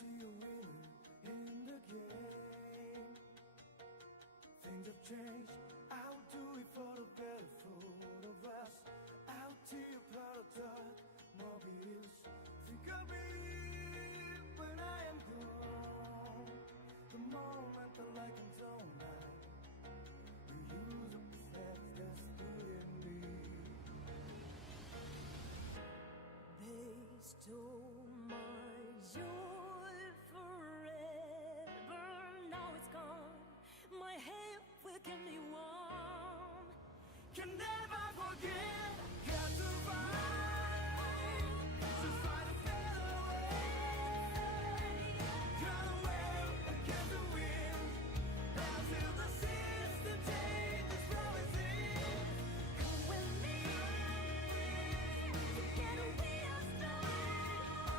see a winner in the game. Things have changed, I'll do it for the better, for of us. I'll tear apart the dark mobiles. Think of me when I am gone. The moment the light comes on, I will use up the steps that's good in me. They stole my joy forever. Now it's gone. My head will keep me warm. Can never forget. Got to fight to find a better way. Gonna wait against the wind until the system changes promises. Come with me. Together we are strong.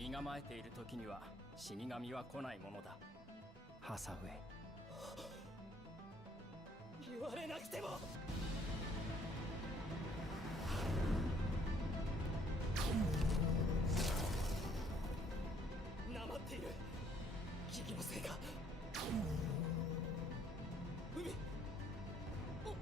身構えている時には死神は来ないものだ。ハサウェイ。言われなくても。なまっている。木々のせいか。海。お。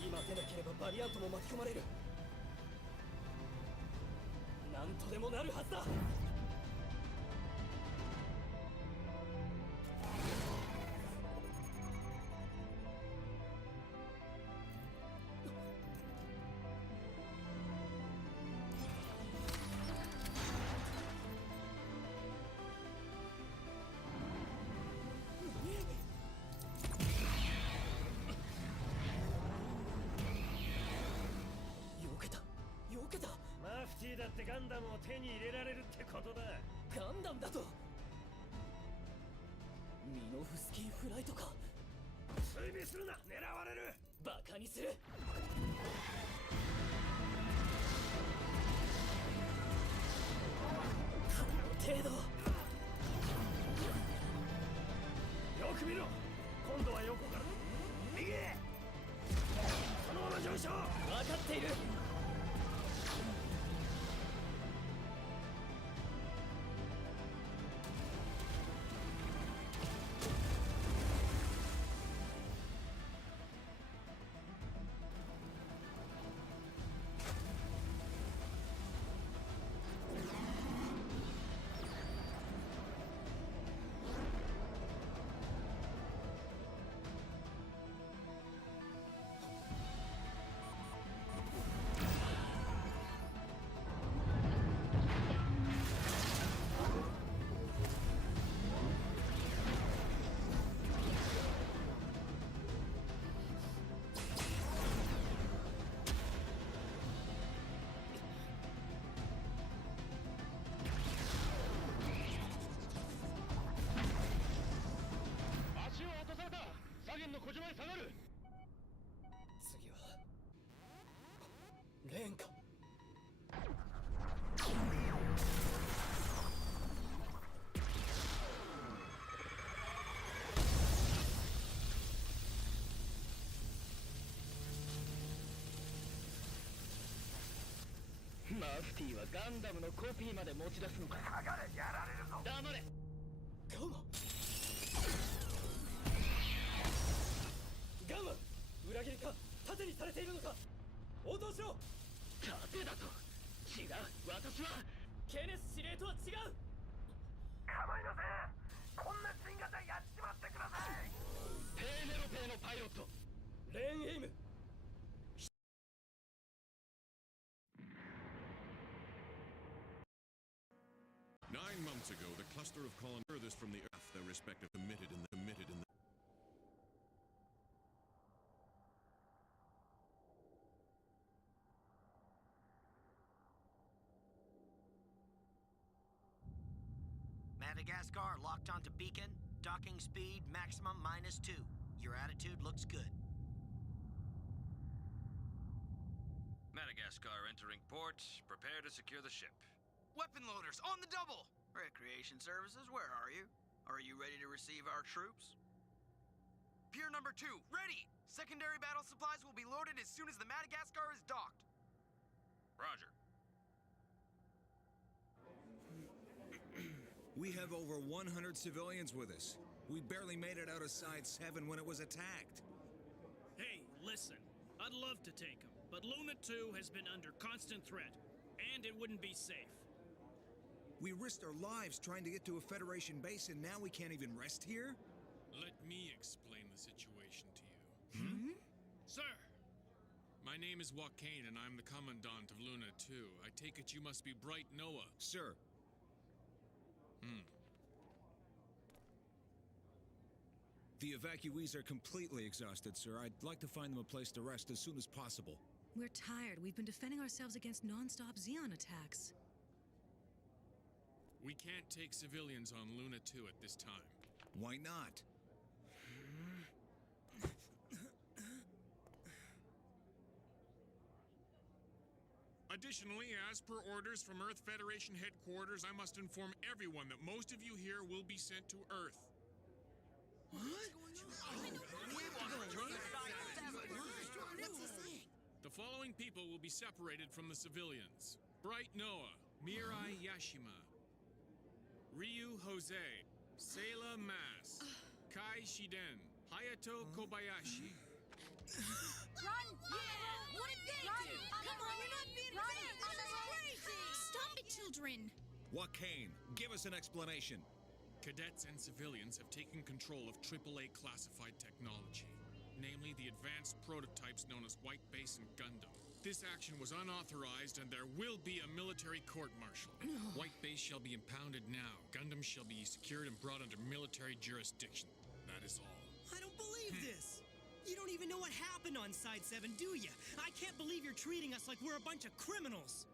今出なければバリアントも巻き込まれる。なんとでもなるはずだ。マフティーだってガンダムを手に入れられるってことだ。ガンダムだと。ミノフスキーフライトか。追尾するな、狙われる。バカにする。この程度。よく見ろ、今度は横から右へ。そのまま上昇。分かっている。の小島へ下がる。次はレーンか。マフティーはガンダムのコピーまで持ち出すのか。下がれ、やられるぞ。黙れ。ガンマン、ガンマン、裏切りか盾にされているのか。応答しろ。盾だと。違う、私はケネス司令とは違う。構いません。こんな新型やっちまってください。ペーネロペーのパイロット。レーンエイム。9 months ago, the cluster of colonies furthest from the Earth, their respective emitted in the Madagascar locked onto beacon. Docking speed maximum -2. Your attitude looks good. Madagascar entering port. Prepare to secure the ship. Weapon loaders, on the double! Recreation services, where are you? Are you ready to receive our troops? Pier number 2, ready! Secondary battle supplies will be loaded as soon as the Madagascar is docked. Roger. We have over 100 civilians with us. We barely made it out of Side 7 when it was attacked. Hey, listen. I'd love to take them, but Luna 2 has been under constant threat, and it wouldn't be safe. We risked our lives trying to get to a Federation base, and now we can't even rest here? Let me explain the situation to you. Sir! My name is Joaquin, and I'm the Commandant of Luna 2. I take it you must be Bright Noah. Sir. The evacuees are completely exhausted, sir. I'd like to find them a place to rest as soon as possible. We're tired. We've been defending ourselves against non-stop Xeon attacks. We can't take civilians on Luna 2 at this time. Why not? Additionally, as per orders from Earth Federation headquarters, I must inform everyone that most of you here will be sent to Earth. The following people will be separated from the civilians: Bright Noah, Mirai Yashima, Ryu Jose, Seila Mas, Kai Shiden, Hayato Kobayashi. Run! Yeah! What did they do? Come on, you're not being fair! This is crazy! Stop it, children! Joaquin, give us an explanation. Cadets and civilians have taken control of AAA classified technology, namely the advanced prototypes known as White Base and Gundam. This action was unauthorized, and there will be a military court-martial. White Base shall be impounded now. Gundam shall be secured and brought under military jurisdiction. That is all. I don't believe this! You don't even know what happened on Side 7, do you? I can't believe you're treating us like we're a bunch of criminals!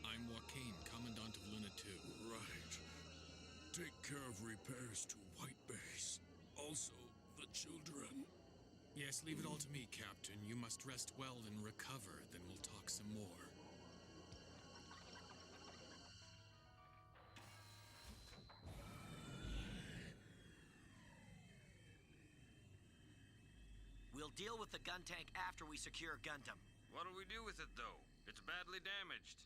I'm Joaquin, Commandant of Luna 2. Right. Take care of repairs to White Base. Also, the children. Yes, leave it all to me, Captain. You must rest well and recover, then we'll talk some more. We'll deal with the gun tank after we secure Gundam. What'll we do with it, though? It's badly damaged.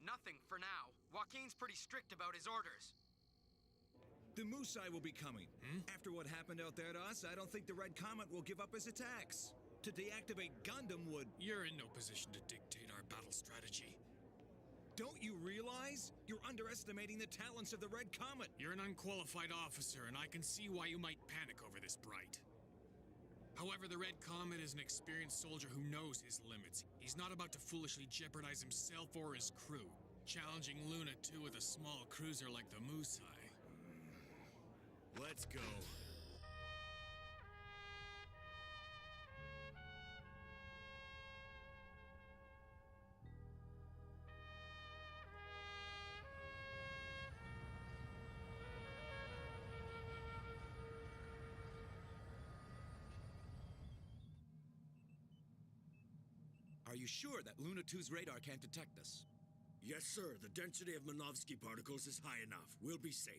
Nothing for now. Joaquin's pretty strict about his orders. The Musai will be coming. After what happened out there to us, I don't think the Red Comet will give up his attacks. To deactivate Gundam would... You're in no position to dictate our battle strategy. Don't you realize? You're underestimating the talents of the Red Comet. You're an unqualified officer, and I can see why you might panic over this, Bright. However, the Red Comet is an experienced soldier who knows his limits. He's not about to foolishly jeopardize himself or his crew. Challenging Luna 2 with a small cruiser like the Musai. Let's go. Are you sure that Luna 2's radar can't detect us? Yes, sir. The density of Minovsky particles is high enough. We'll be safe.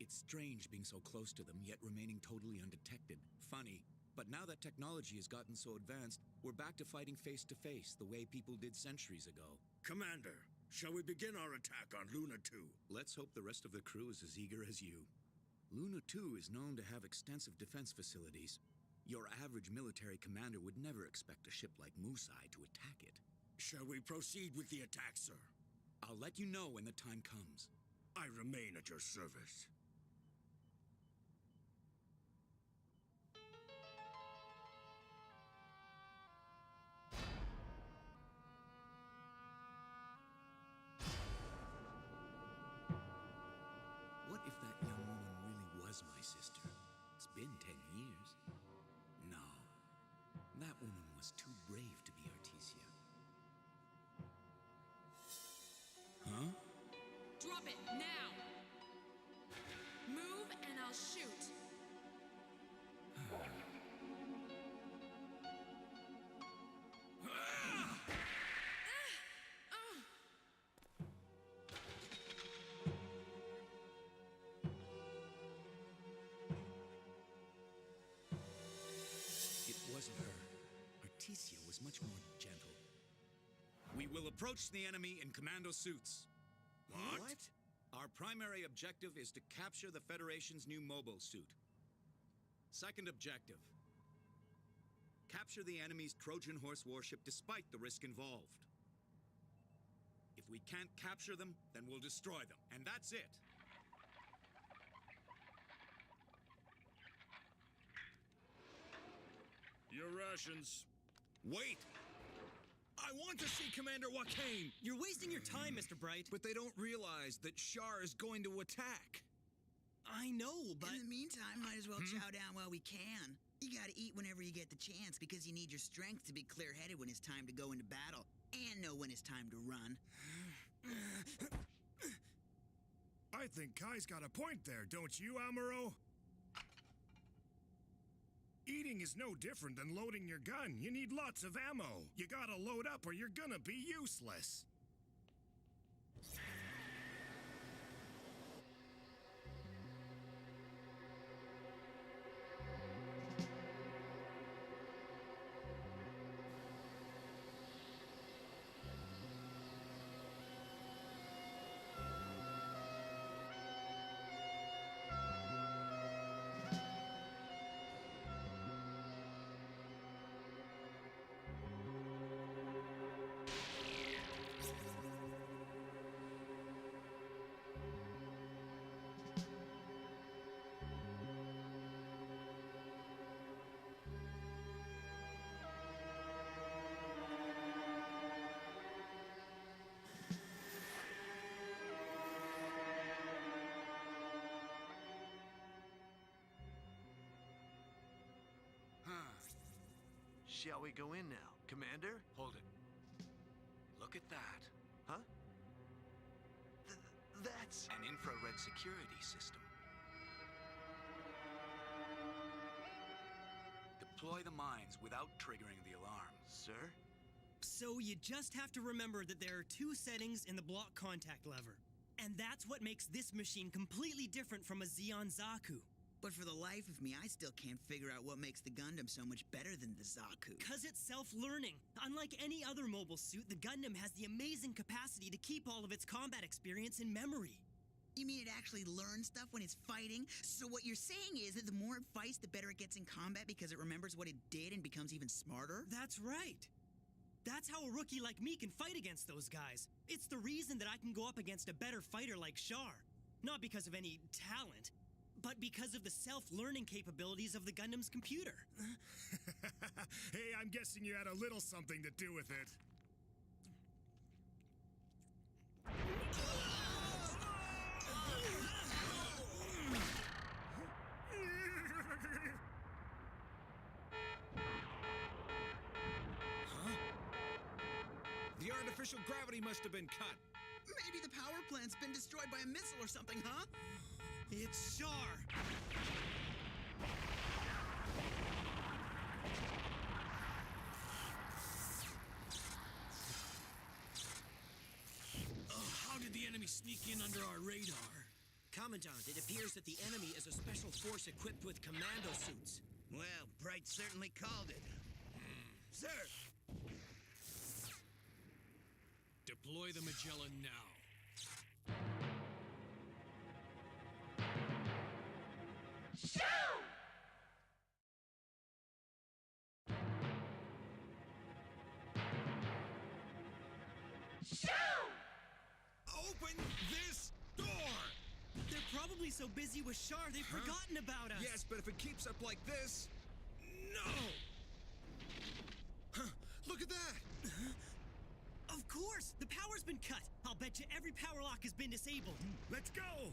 It's strange being so close to them, yet remaining totally undetected. Funny, but now that technology has gotten so advanced, we're back to fighting face-to-face, the way people did centuries ago. Commander, shall we begin our attack on Luna 2? Let's hope the rest of the crew is as eager as you. Luna 2 is known to have extensive defense facilities. Your average military commander would never expect a ship like Musai to attack it. Shall we proceed with the attack, sir? I'll let you know when the time comes. I remain at your service. What if that young woman really was my sister? It's been 10 years. No, that woman was too brave to be Artesia. Huh? Drop it, now! Move and I'll shoot. It wasn't her. Artesia was much more gentle. We will approach the enemy in commando suits. What? Our primary objective is to capture the Federation's new mobile suit. Second objective: capture the enemy's Trojan Horse warship despite the risk involved. If we can't capture them, then we'll destroy them, and that's it. Your rations. Wait! I want to see Commander Joaquin! You're wasting your time, Mr. Bright. But they don't realize that Shar is going to attack. I know, but... In the meantime, might as well chow down while we can. You gotta eat whenever you get the chance, because you need your strength to be clear-headed when it's time to go into battle, and know when it's time to run. I think Kai's got a point there, don't you, Amuro? Eating is no different than loading your gun. You need lots of ammo. You gotta load up or you're gonna be useless. Shall we go in now, Commander? Hold it. Look at that. Huh? That's... An infrared security system. Deploy the mines without triggering the alarm. Sir? So you just have to remember that there are 2 settings in the block contact lever. And that's what makes this machine completely different from a Xeon Zaku. But for the life of me, I still can't figure out what makes the Gundam so much better than the Zaku. 'Cause it's self-learning. Unlike any other mobile suit, the Gundam has the amazing capacity to keep all of its combat experience in memory. You mean it actually learns stuff when it's fighting? So what you're saying is that the more it fights, the better it gets in combat because it remembers what it did and becomes even smarter? That's right. That's how a rookie like me can fight against those guys. It's the reason that I can go up against a better fighter like Char. Not because of any talent, but because of the self-learning capabilities of the Gundam's computer. Hey, I'm guessing you had a little something to do with it. The artificial gravity must have been cut. Maybe the power plant's been destroyed by a missile or something, huh? It's Char! How did the enemy sneak in under our radar? Commandant, it appears that the enemy is a special force equipped with commando suits. Well, Bright certainly called it. Sir! Deploy the Magellan now. Shoot! Shoot! Open this door! They're probably so busy with Char they've forgotten about us. Yes, but if it keeps up like this... No! Huh, look at that! Of course! The power's been cut! I'll bet you every power lock has been disabled. Let's go!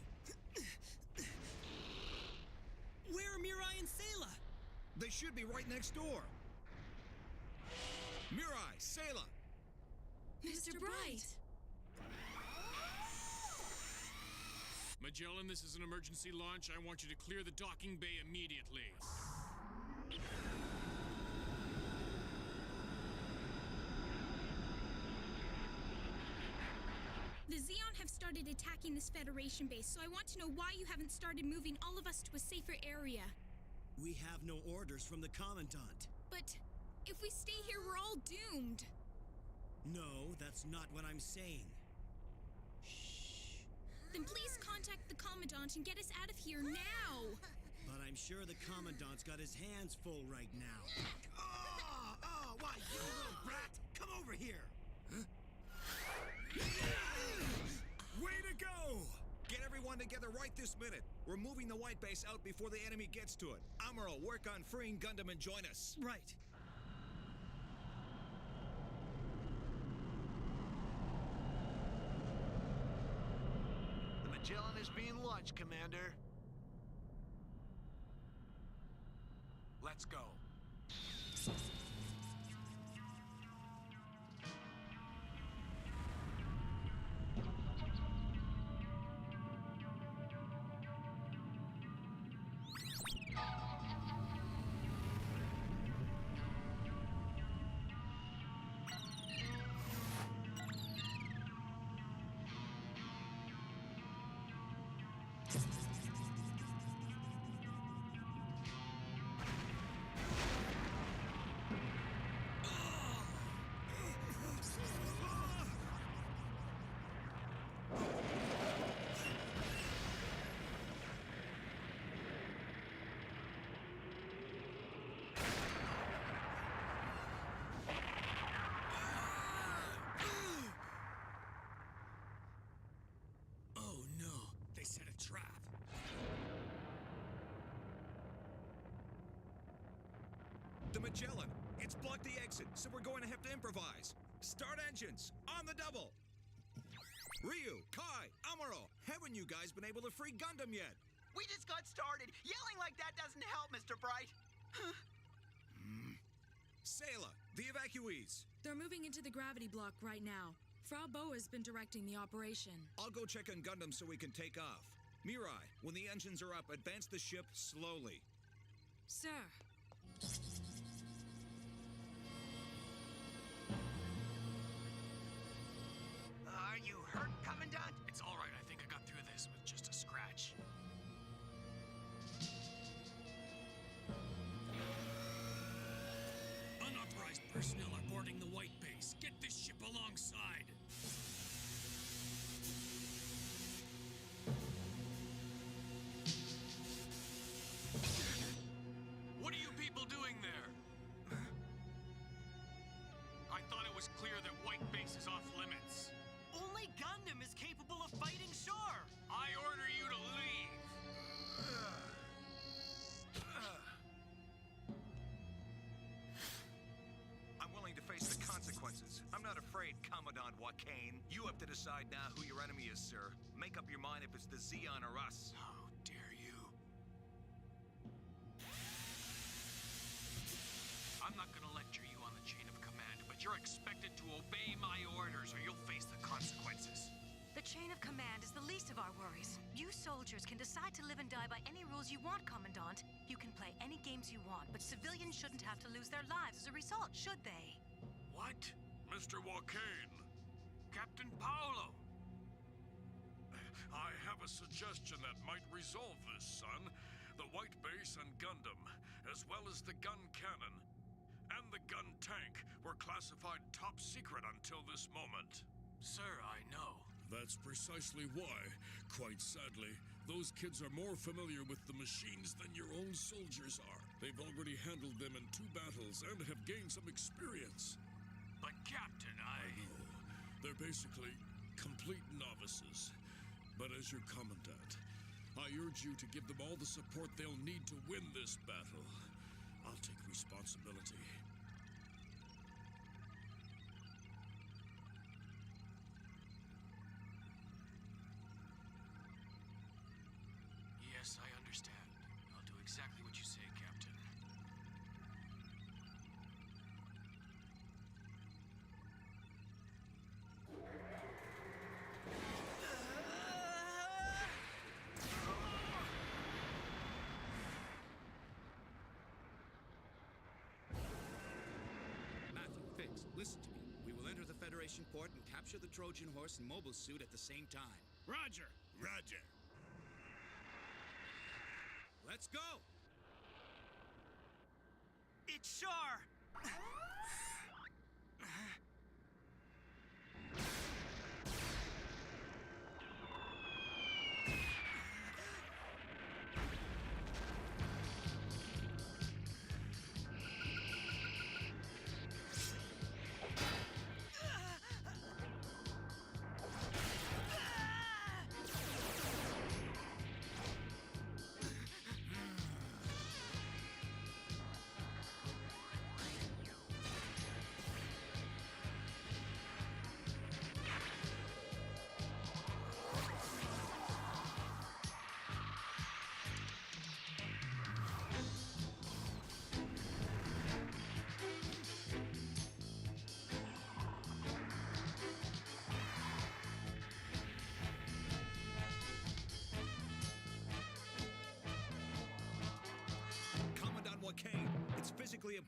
Where are Mirai and Sayla? They should be right next door. Mirai, Sayla! Mr. Bright! Magellan, this is an emergency launch. I want you to clear the docking bay immediately. The Xeon have started attacking this Federation base, so I want to know why you haven't started moving all of us to a safer area. We have no orders from the Commandant. But if we stay here, we're all doomed. No, that's not what I'm saying. Then please contact the Commandant and get us out of here now! But I'm sure the Commandant's got his hands full right now. Oh, why, you little brat! Come over here! Way to go! Get everyone together right this minute. We're moving the white base out before the enemy gets to it. Amuro, work on freeing Gundam and join us. Right. The Magellan is being launched, Commander. Let's go. The Magellan! It's blocked the exit, so we're going to have to improvise. Start engines! On the double! Ryu, Kai, Amuro, haven't you guys been able to free Gundam yet? We just got started. Yelling like that doesn't help, Mr. Bright. Sayla, the evacuees. They're moving into the gravity block right now. Frau Boa's been directing the operation. I'll go check on Gundam so we can take off. Mirai, when the engines are up, advance the ship slowly. Sir. Are you hurt, Commandant? It's all right. I think I got through this with just a scratch. Unauthorized personnel are boarding the White Base. Get this ship alongside. What are you people doing there? I thought it was clear that White Base is off limits. Only Gundam is capable of fighting shore. I order you to leave. I'm willing to face the consequences. I'm not afraid, Commandant Joaquin. You have to decide now who your enemy is, sir. Make up your mind if it's the Zeon or us. How dare you? I'm not gonna lecture you on the chain of command, but you're expected to obey my orders or you'll face the consequences. The chain of command is the least of our worries. You soldiers can decide to live and die by any rules you want, Commandant. You can play any games you want, but civilians shouldn't have to lose their lives as a result, should they? What? Mr. Joaquin. Captain Paolo. I have a suggestion that might resolve this, son. The White Base and Gundam, as well as the gun cannon and the gun tank, were classified top secret until this moment. Sir, I know. That's precisely why, quite sadly, those kids are more familiar with the machines than your own soldiers are. They've already handled them in 2 battles and have gained some experience. But Captain, I know. They're basically complete novices. But as your commandant, I urge you to give them all the support they'll need to win this battle. I'll take responsibility. Yes, I understand. I'll do exactly what you say, Captain. Matthew, Fix, listen to me. We will enter the Federation port and capture the Trojan horse and mobile suit at the same time. Roger! Roger. Let's go! It's Char!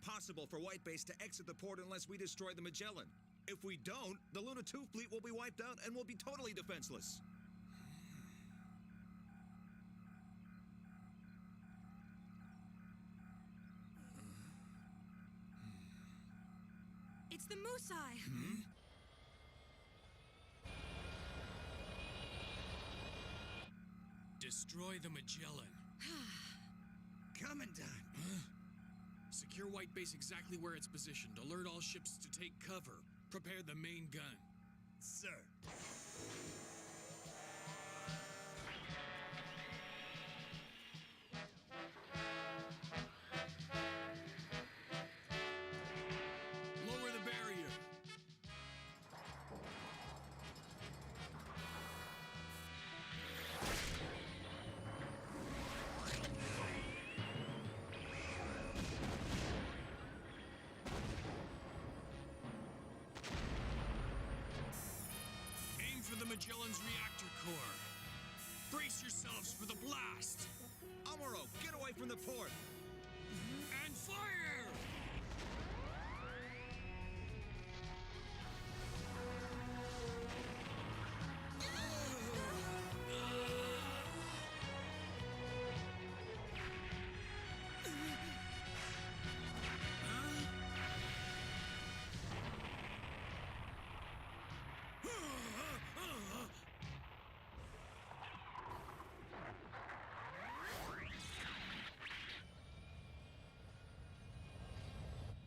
impossible for White Base to exit the port unless we destroy the Magellan. If we don't, the Luna 2 fleet will be wiped out and we'll be totally defenseless. It's the Musai! Destroy the Magellan. Commandant! Secure White Base exactly where it's positioned. Alert all ships to take cover. Prepare the main gun. Sir. Lower the barrier. Aim for the Magellan's reactor core. Brace yourselves for the blast. Amuro, get away from the port! And fire!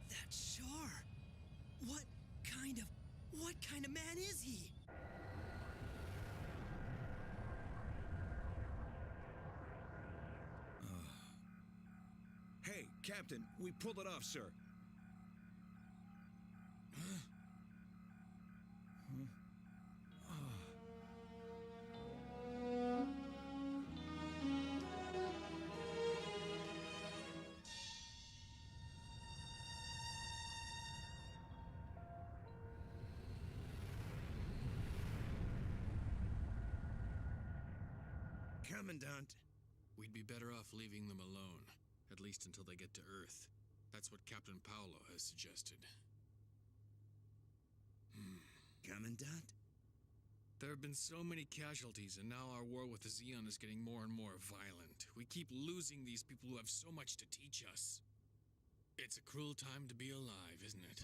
That's Shar. What kind of man is he? Hey, Captain, we pulled it off, sir. Commandant. We'd be better off leaving them alone, at least until they get to Earth. That's what Captain Paolo has suggested. Commandant? There have been so many casualties, and now our war with the Xeon is getting more and more violent. We keep losing these people who have so much to teach us. It's a cruel time to be alive, isn't it?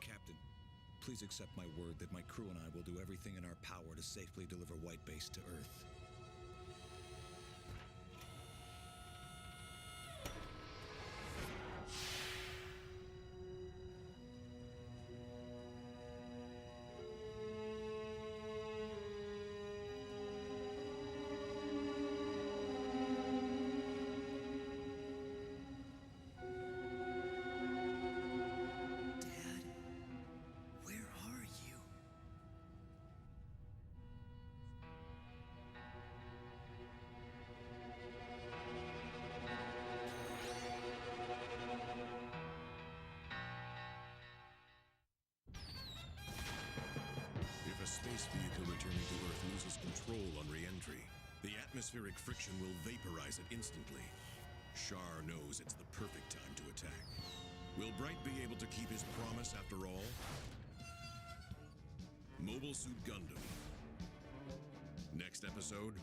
Captain, please accept my word that my crew and I will do everything in our power to safely deliver White Base to Earth. If a space vehicle returning to Earth loses control on re-entry, the atmospheric friction will vaporize it instantly. Shar knows it's the perfect time to attack. Will Bright be able to keep his promise after all? Mobile Suit Gundam. Next episode.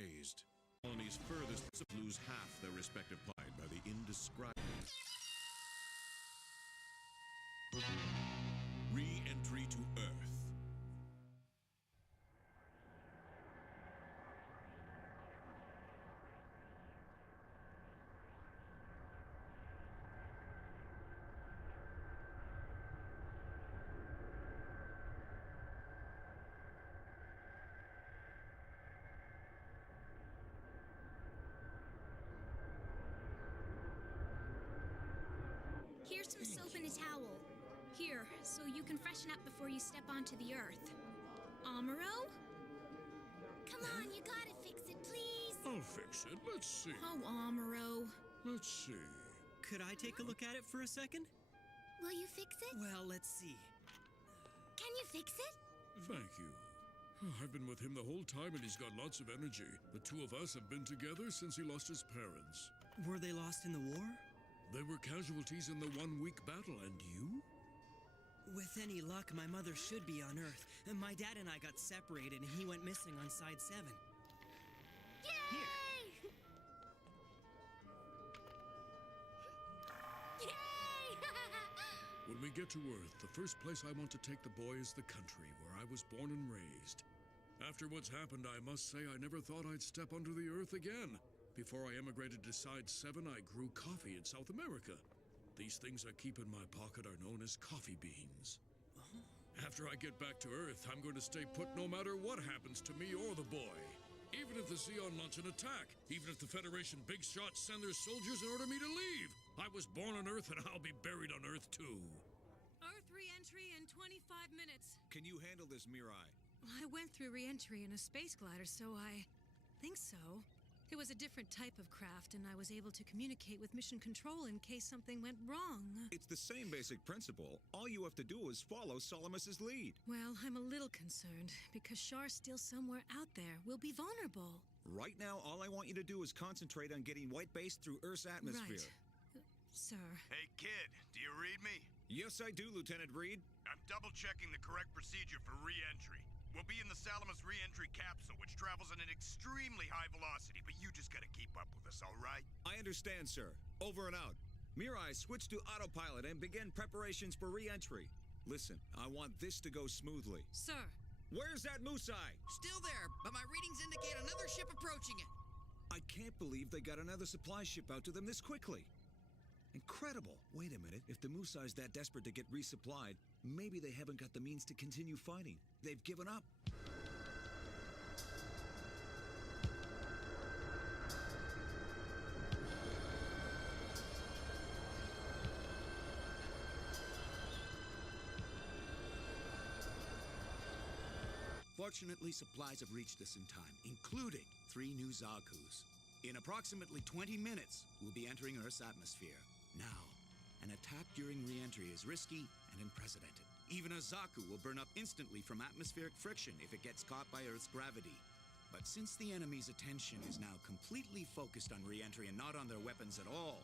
Raised. Colonies furthest lose half their respective pride by the indescribable. Re-entry to Earth. Here's some soap and a towel. Here, so you can freshen up before you step onto the Earth. Amuro? Come on, you gotta fix it, please. I'll fix it. Let's see. Oh, Amuro. Let's see. Could I take a look at it for a second? Will you fix it? Well, let's see. Can you fix it? Thank you. I've been with him the whole time and he's got lots of energy. The two of us have been together since he lost his parents. Were they lost in the war? They were casualties in the 1-week battle, and you? With any luck, my mother should be on Earth. And my dad and I got separated and he went missing on Side 7. Yay! Here. Yay! When we get to Earth, the first place I want to take the boy is the country where I was born and raised. After what's happened, I must say I never thought I'd step onto the Earth again. Before I emigrated to Side 7, I grew coffee in South America. These things I keep in my pocket are known as coffee beans. After I get back to Earth, I'm going to stay put no matter what happens to me or the boy. Even if the Zeon launch an attack, even if the Federation big shots send their soldiers and order me to leave. I was born on Earth and I'll be buried on Earth too. Earth re-entry in 25 minutes. Can you handle this, Mirai? I went through re-entry in a space glider, so I think so. It was a different type of craft, and I was able to communicate with mission control in case something went wrong. It's the same basic principle. All you have to do is follow Solomus's lead. Well, I'm a little concerned, because Char's still somewhere out there. We'll be vulnerable. Right now, all I want you to do is concentrate on getting White Base through Earth's atmosphere. Right. Sir. Hey, kid, do you read me? Yes, I do, Lieutenant Reed. I'm double-checking the correct procedure for re-entry. We'll be in the Salamis re-entry capsule, which travels at an extremely high velocity, but you just gotta keep up with us, all right? I understand, sir. Over and out. Mirai, switch to autopilot and begin preparations for re-entry. Listen, I want this to go smoothly. Sir. Where's that Musai? Still there, but my readings indicate another ship approaching it. I can't believe they got another supply ship out to them this quickly. Incredible. Wait a minute. If the Musai's that desperate to get resupplied, maybe they haven't got the means to continue fighting. They've given up. Fortunately, supplies have reached us in time, including 3 new Zaku's. In approximately 20 minutes, we'll be entering Earth's atmosphere. Now, an attack during re-entry is risky and unprecedented. Even a Zaku will burn up instantly from atmospheric friction if it gets caught by Earth's gravity. But since the enemy's attention is now completely focused on re-entry and not on their weapons at all,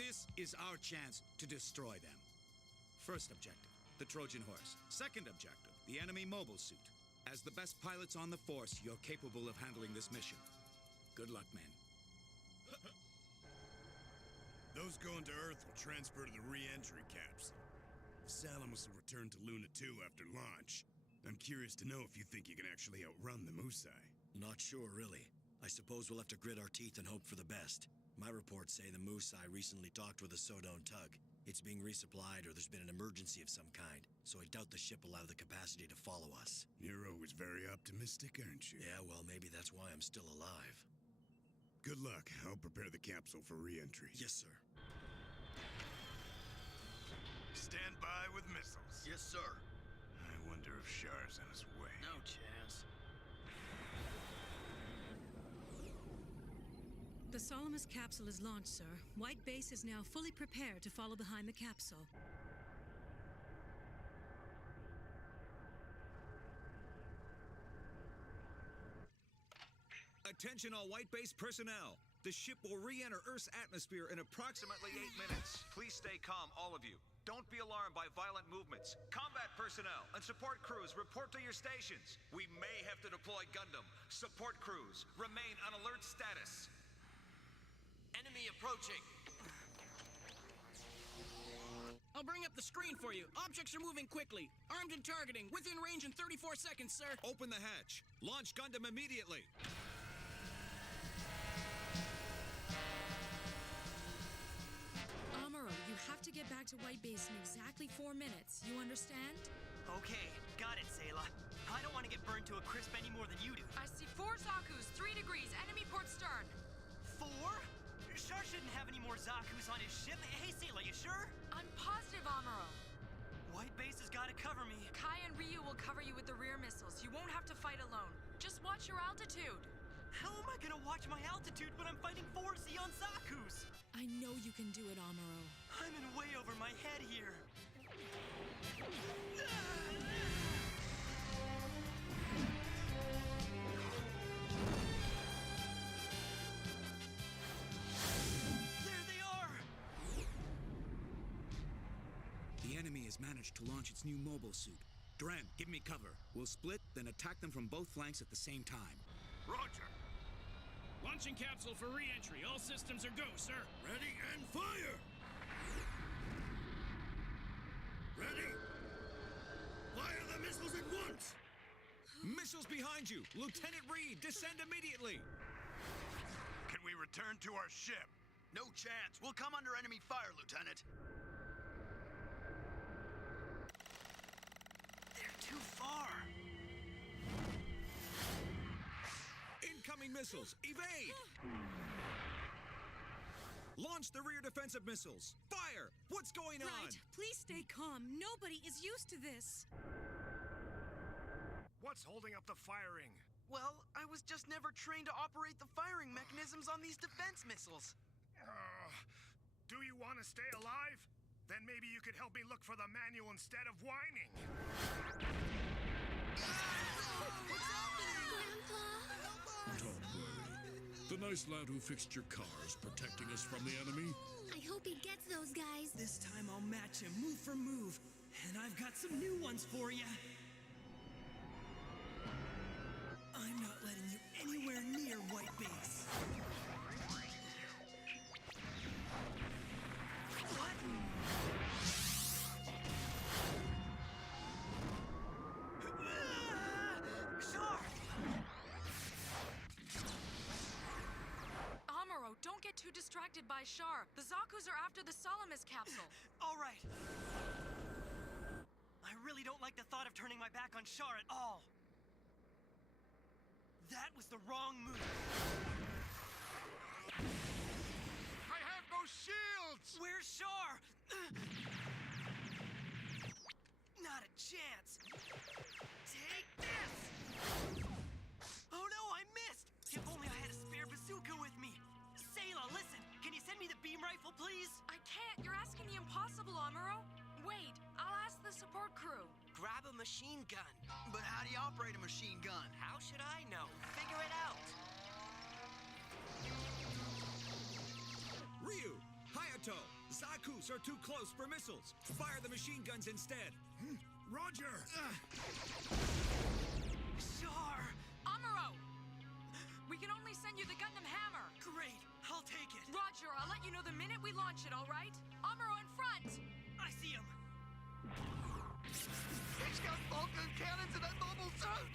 this is our chance to destroy them. First objective, the Trojan horse. Second objective, the enemy mobile suit. As the best pilots on the Force, you're capable of handling this mission. Good luck, men. Those going to Earth will transfer to the re-entry capsule. Salamis will return to Luna 2 after launch. I'm curious to know if you think you can actually outrun the Musai. Not sure, really. I suppose we'll have to grit our teeth and hope for the best. My reports say the Musai recently docked with a Sodon tug. It's being resupplied or there's been an emergency of some kind, so I doubt the ship will have the capacity to follow us. You're always very optimistic, aren't you? Yeah, well, maybe that's why I'm still alive. Good luck. I'll prepare the capsule for re-entry. Yes, sir. Stand by with missiles. Yes, sir. I wonder if Char's on his way. No chance. The Salamis capsule is launched, sir. White Base is now fully prepared to follow behind the capsule. Attention all White Base personnel. The ship will re-enter Earth's atmosphere in approximately 8 minutes. Please stay calm, all of you. Don't be alarmed by violent movements. Combat personnel and support crews, report to your stations. We may have to deploy Gundam. Support crews, remain on alert status. Enemy approaching. I'll bring up the screen for you. Objects are moving quickly. Armed and targeting. Within range in 34 seconds, sir. Open the hatch. Launch Gundam immediately. Amuro, you have to get back to White Base in exactly 4 minutes. You understand? Okay, got it, Sayla. I don't want to get burned to a crisp any more than you do. I see 4 Zaku's, 3 degrees, enemy port stern. 4? Char shouldn't have any more Zaku's on his ship. Hey, Sayla, you sure? I'm positive, Amuro. White Base has got to cover me. Kai and Ryu will cover you with the rear missiles. You won't have to fight alone. Just watch your altitude. How am I gonna watch my altitude when I'm fighting 4 Zeon Zaku's? I know you can do it, Amuro. I'm in way over my head here. There they are! The enemy has managed to launch its new mobile suit. Dren, give me cover. We'll split, then attack them from both flanks at the same time. Roger. Launching capsule for re-entry. All systems are go, sir. Ready and fire! Ready? Fire the missiles at once! Missiles behind you! Lieutenant Reed, descend immediately! Can we return to our ship? No chance. We'll come under enemy fire, Lieutenant. They're too far. Incoming missiles! Evade! Launch the rear defensive missiles! Fire! What's going on? Right. Please stay calm. Nobody is used to this. What's holding up the firing? Well, I was just never trained to operate the firing mechanisms on these defense missiles. Do you want to stay alive? Then maybe you could help me look for the manual instead of whining. What's happening? Grandpa? Don't worry. The nice lad who fixed your car is protecting us from the enemy. I hope he gets those guys. This time I'll match him move for move. And I've got some new ones for you. I'm not letting you anywhere near White Base. What? Shark! Amuro, don't get too distracted by Shar. The Zaku's are after the Salamis capsule. All right. I really don't like the thought of turning my back on Shar at all. That was the wrong move. I have no shields! Where's Shar? Not a chance. Take this! Oh no, I missed! If only I had a spare bazooka with me. Sayla, listen, can you send me the beam rifle, please? I can't. You're asking the impossible, Amuro. Wait, I'll ask the support crew. Grab a machine gun. But how do you operate a machine gun? How should I know? Figure it out. Ryu! Hayato! Zaku's are too close for missiles. Fire the machine guns instead. Roger! Shar! Amuro! We can only send you the Gundam hammer. Great, I'll take it. Roger, I'll let you know the minute we launch it, all right? Amuro in front! I see him. He's got Vulcan cannons in that mobile suit!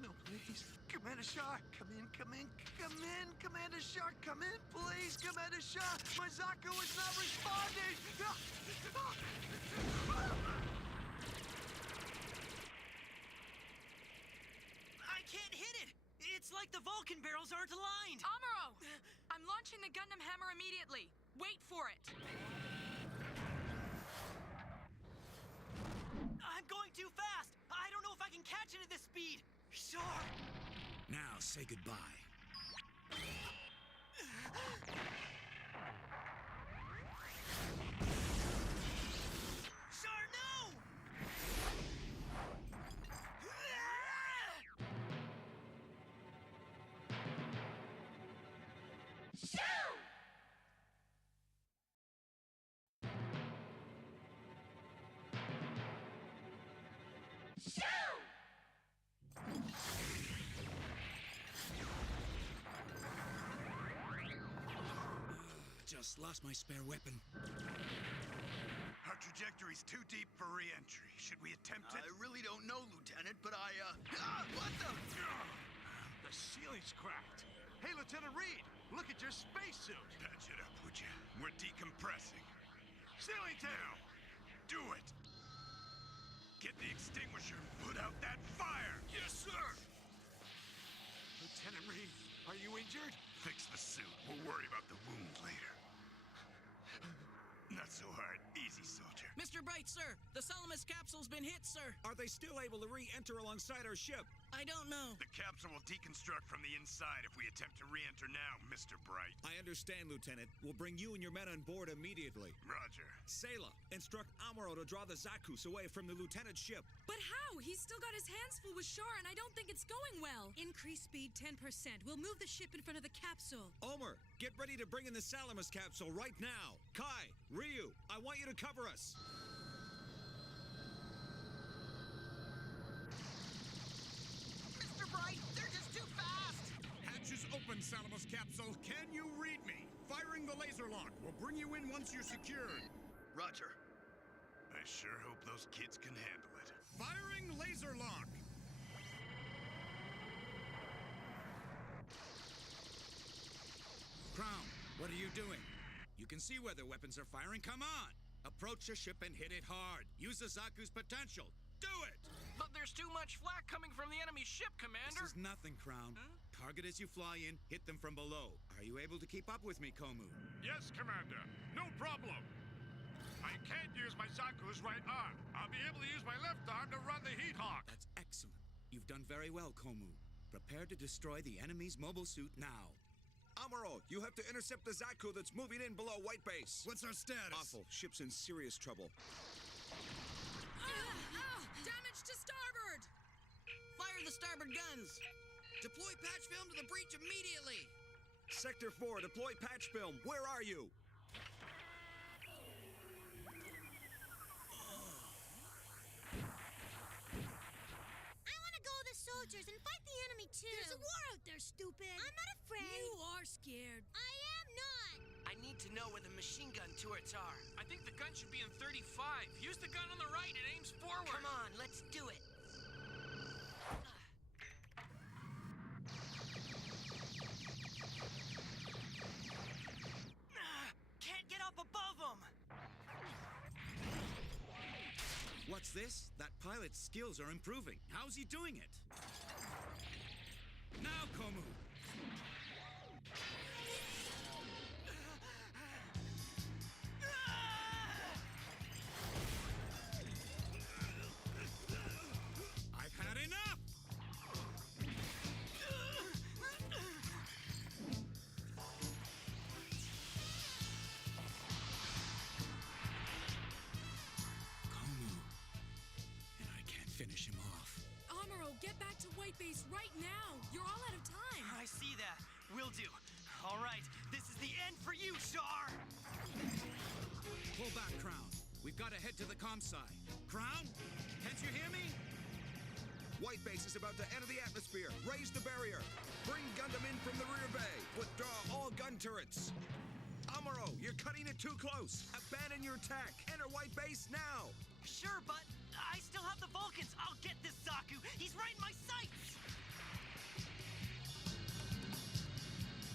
No, please. Commander Shar, come in, come in, come in. Commander Shar, come in, please. Commander Shar, my Zaku is not responding. I can't hit it! It's like the Vulcan barrels aren't aligned! Amuro! I'm launching the Gundam hammer immediately. Wait for it. I'm going too fast! I don't know if I can catch it at this speed! Shar! Now say goodbye. Shar, no! Just lost my spare weapon. Our trajectory's too deep for re-entry. Should we attempt it? I really don't know, Lieutenant, but what the? The ceiling's cracked. Hey, Lieutenant Reed, look at your spacesuit. Patch it up, would you? We're decompressing. Ceiling down! Do it! Get the extinguisher and put out that fire! Yes, sir! Lieutenant Reed, are you injured? Fix the suit. We'll worry about the wound later. Not so hard. Easy, soldier. Mr. Bright, sir, the Salamis capsule's been hit, sir. Are they still able to re-enter alongside our ship? I don't know. The capsule will deconstruct from the inside if we attempt to re-enter now, Mr. Bright. I understand, Lieutenant. We'll bring you and your men on board immediately. Roger. Sayla, instruct Amuro to draw the Zaku's away from the Lieutenant's ship. But how? He's still got his hands full with Char, and I don't think it's going well. Increase speed 10%. We'll move the ship in front of the capsule. Omer, get ready to bring in the Salamis capsule right now. Kai, Ryu, I want you to cover us. Mr. Bright, they're just too fast! Hatches open, Salamis capsule. Can you read me? Firing the laser lock. We'll bring you in once you're secured. Roger. I sure hope those kids can handle it. Firing laser lock. Crown, what are you doing? You can see where the weapons are firing. Come on! Approach the ship and hit it hard. Use the Zaku's potential. Do it! But there's too much flak coming from the enemy ship, Commander. This is nothing, Crown. Target as you fly in, hit them from below. Are you able to keep up with me, Komu? Yes, Commander. No problem. I can't use my Zaku's right arm. I'll be able to use my left arm to run the Heat Hawk. That's excellent. You've done very well, Komu. Prepare to destroy the enemy's mobile suit now. Amuro, you have to intercept the Zaku that's moving in below White Base. What's our status? Awful. Ship's in serious trouble. Damage to starboard! Fire the starboard guns! Deploy patch film to the breach immediately! Sector 4, deploy patch film. Where are you? I want to go with the soldiers and fight the enemy too. There's a war out there, stupid. I'm not afraid. You are scared. I am not. I need to know where the machine gun turrets are. I think the gun should be in 35. Use the gun on the right. It aims forward. Come on, let's do it. Can't get up above them. What's this? That pilot's skills are improving. How's he doing it? Now, Komu! I've had enough! Komu. And I can't finish him off. Amuro, get back to White Base right now. You're all out of time. I see that. Will do. All right, this is the end for you, Char! Pull back, Crown. We've got to head to the comm side. Crown? Can't you hear me? White Base is about to enter the atmosphere. Raise the barrier. Bring Gundam in from the rear bay. Withdraw all gun turrets. Amuro, you're cutting it too close. Abandon your attack. Enter White Base now. Sure, but I still have the Vulcans. I'll get this Zaku. He's right in my sights.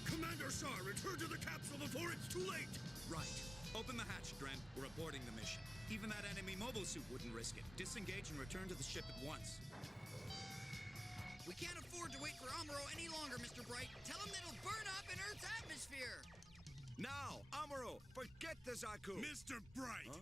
Commander Char, return to the capsule before it's too late. Right. Open the hatch, Dren. We're aborting the mission. Even that enemy mobile suit wouldn't risk it. Disengage and return to the ship at once. We can't afford to wait for Amuro any longer, Mr. Bright. Tell him that it'll burn up in Earth's atmosphere. Now, Amuro, forget the Zaku. Mr. Bright! Huh?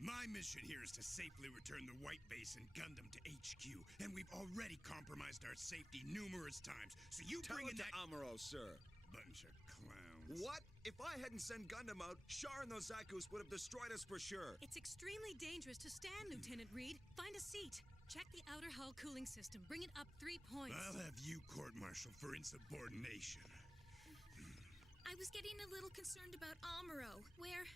My mission here is to safely return the White Base and Gundam to HQ, and we've already compromised our safety numerous times, so you Tell bring it in to that... Amuro, sir. Bunch of clowns. What? If I hadn't sent Gundam out, Char and those Zakus would have destroyed us for sure. It's extremely dangerous to stand, Lieutenant Reed. Find a seat. Check the outer hull cooling system. Bring it up 3 points. I'll have you court-martialed for insubordination. I was getting a little concerned about Amuro. Where...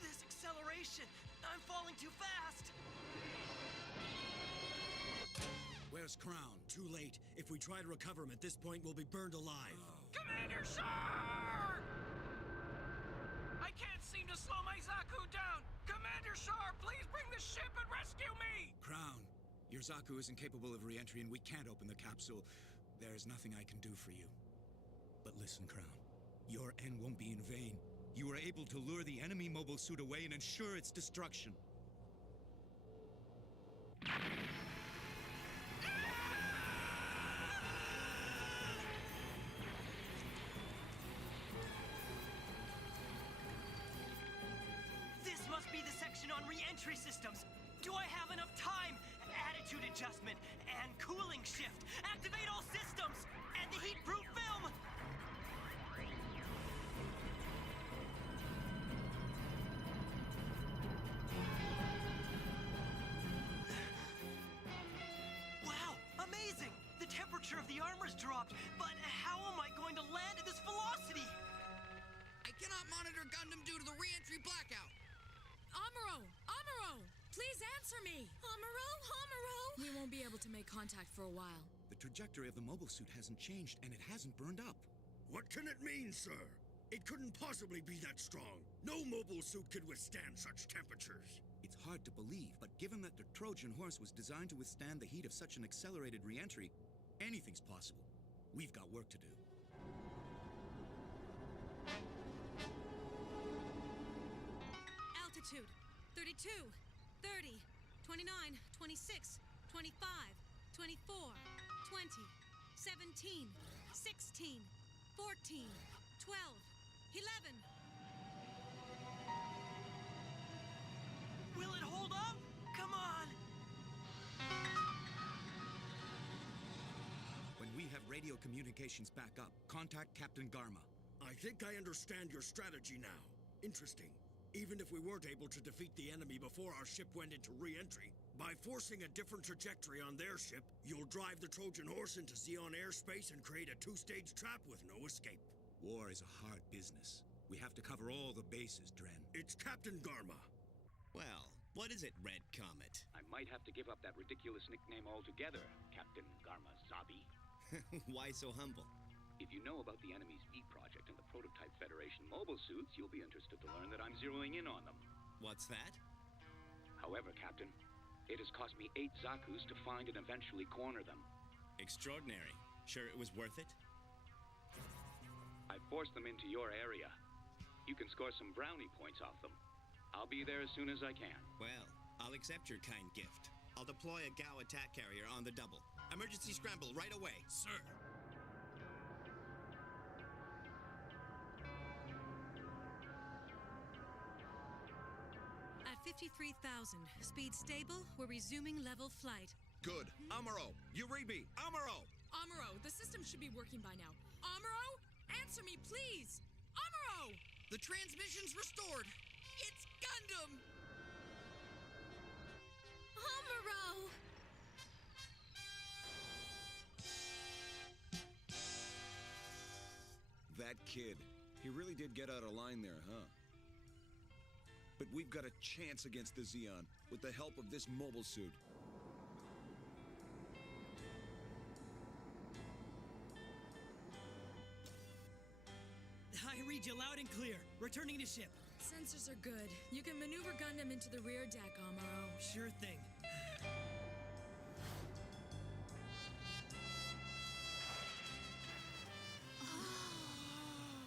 This acceleration! I'm falling too fast! Where's Crown? Too late. If we try to recover him at this point, we'll be burned alive. Commander Char! I can't seem to slow my Zaku down! Commander Char, please bring the ship and rescue me! Crown, your Zaku isn't capable of re-entry and we can't open the capsule. There's nothing I can do for you. But listen, Crown, your end won't be in vain. You were able to lure the enemy mobile suit away and ensure its destruction. action on re-entry systems. Do I have enough time? Attitude adjustment and cooling shift. Activate all systems and the heat-proof film. Wow, amazing! The temperature of the armor's dropped, but how am I going to land at this velocity? I cannot monitor Gundam due to the re-entry blackout. Amuro! Amuro! Please answer me! Amuro! Amuro! We won't be able to make contact for a while. The trajectory of the mobile suit hasn't changed, and it hasn't burned up. What can it mean, sir? It couldn't possibly be that strong. No mobile suit could withstand such temperatures. It's hard to believe, but given that the Trojan horse was designed to withstand the heat of such an accelerated re-entry, anything's possible. We've got work to do. Altitude 32, 30, 29, 26, 25, 24, 20, 17, 16, 14, 12, 11. Will it hold up? Come on! When we have radio communications back up, contact Captain Garma. I think I understand your strategy now. Interesting. Even if we weren't able to defeat the enemy before our ship went into re-entry, by forcing a different trajectory on their ship, you'll drive the Trojan horse into Zeon airspace and create a two-stage trap with no escape. War is a hard business. We have to cover all the bases, Dren. It's Captain Garma. Well, what is it, Red Comet? I might have to give up that ridiculous nickname altogether, Captain Garma Zabi. Why so humble? If you know about the enemy's E project and the Prototype Federation mobile suits, you'll be interested to learn that I'm zeroing in on them. What's that? However, Captain, it has cost me 8 Zakus to find and eventually corner them. Extraordinary. Sure it was worth it? I forced them into your area. You can score some brownie points off them. I'll be there as soon as I can. Well, I'll accept your kind gift. I'll deploy a Gao attack carrier on the double. Emergency scramble right away. Sir. At 53,000, speed stable, we're resuming level flight. Good. Amuro, you read me. Amuro! Amuro, the system should be working by now. Amuro, answer me, please! Amuro! The transmission's restored. It's Gundam! Amuro! That kid. He really did get out of line there, huh? But we've got a chance against the Zeon with the help of this mobile suit. I read you loud and clear. Returning to ship. Sensors are good. You can maneuver Gundam into the rear deck, Amuro. Sure thing.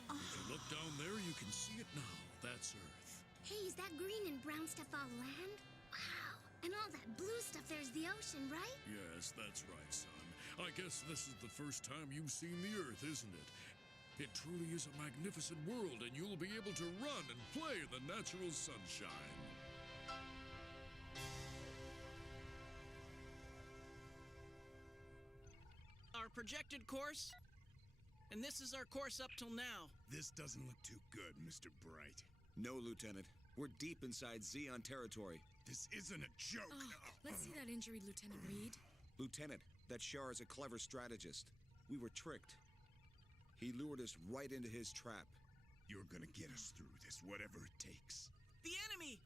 If you look down there, you can see it now. That's Earth. Hey, is that green and brown stuff all land? Wow. And all that blue stuff there's the ocean, right? Yes, that's right, son. I guess this is the first time you've seen the Earth, isn't it? It truly is a magnificent world, and you'll be able to run and play in the natural sunshine. Our projected course, and this is our course up till now. This doesn't look too good, Mr. Bright. No, Lieutenant. We're deep inside Zeon territory. This isn't a joke. Oh, let's see that injury, Lieutenant Reed. Lieutenant, that Char is a clever strategist. We were tricked. He lured us right into his trap. You're gonna get us through this, whatever it takes. The enemy!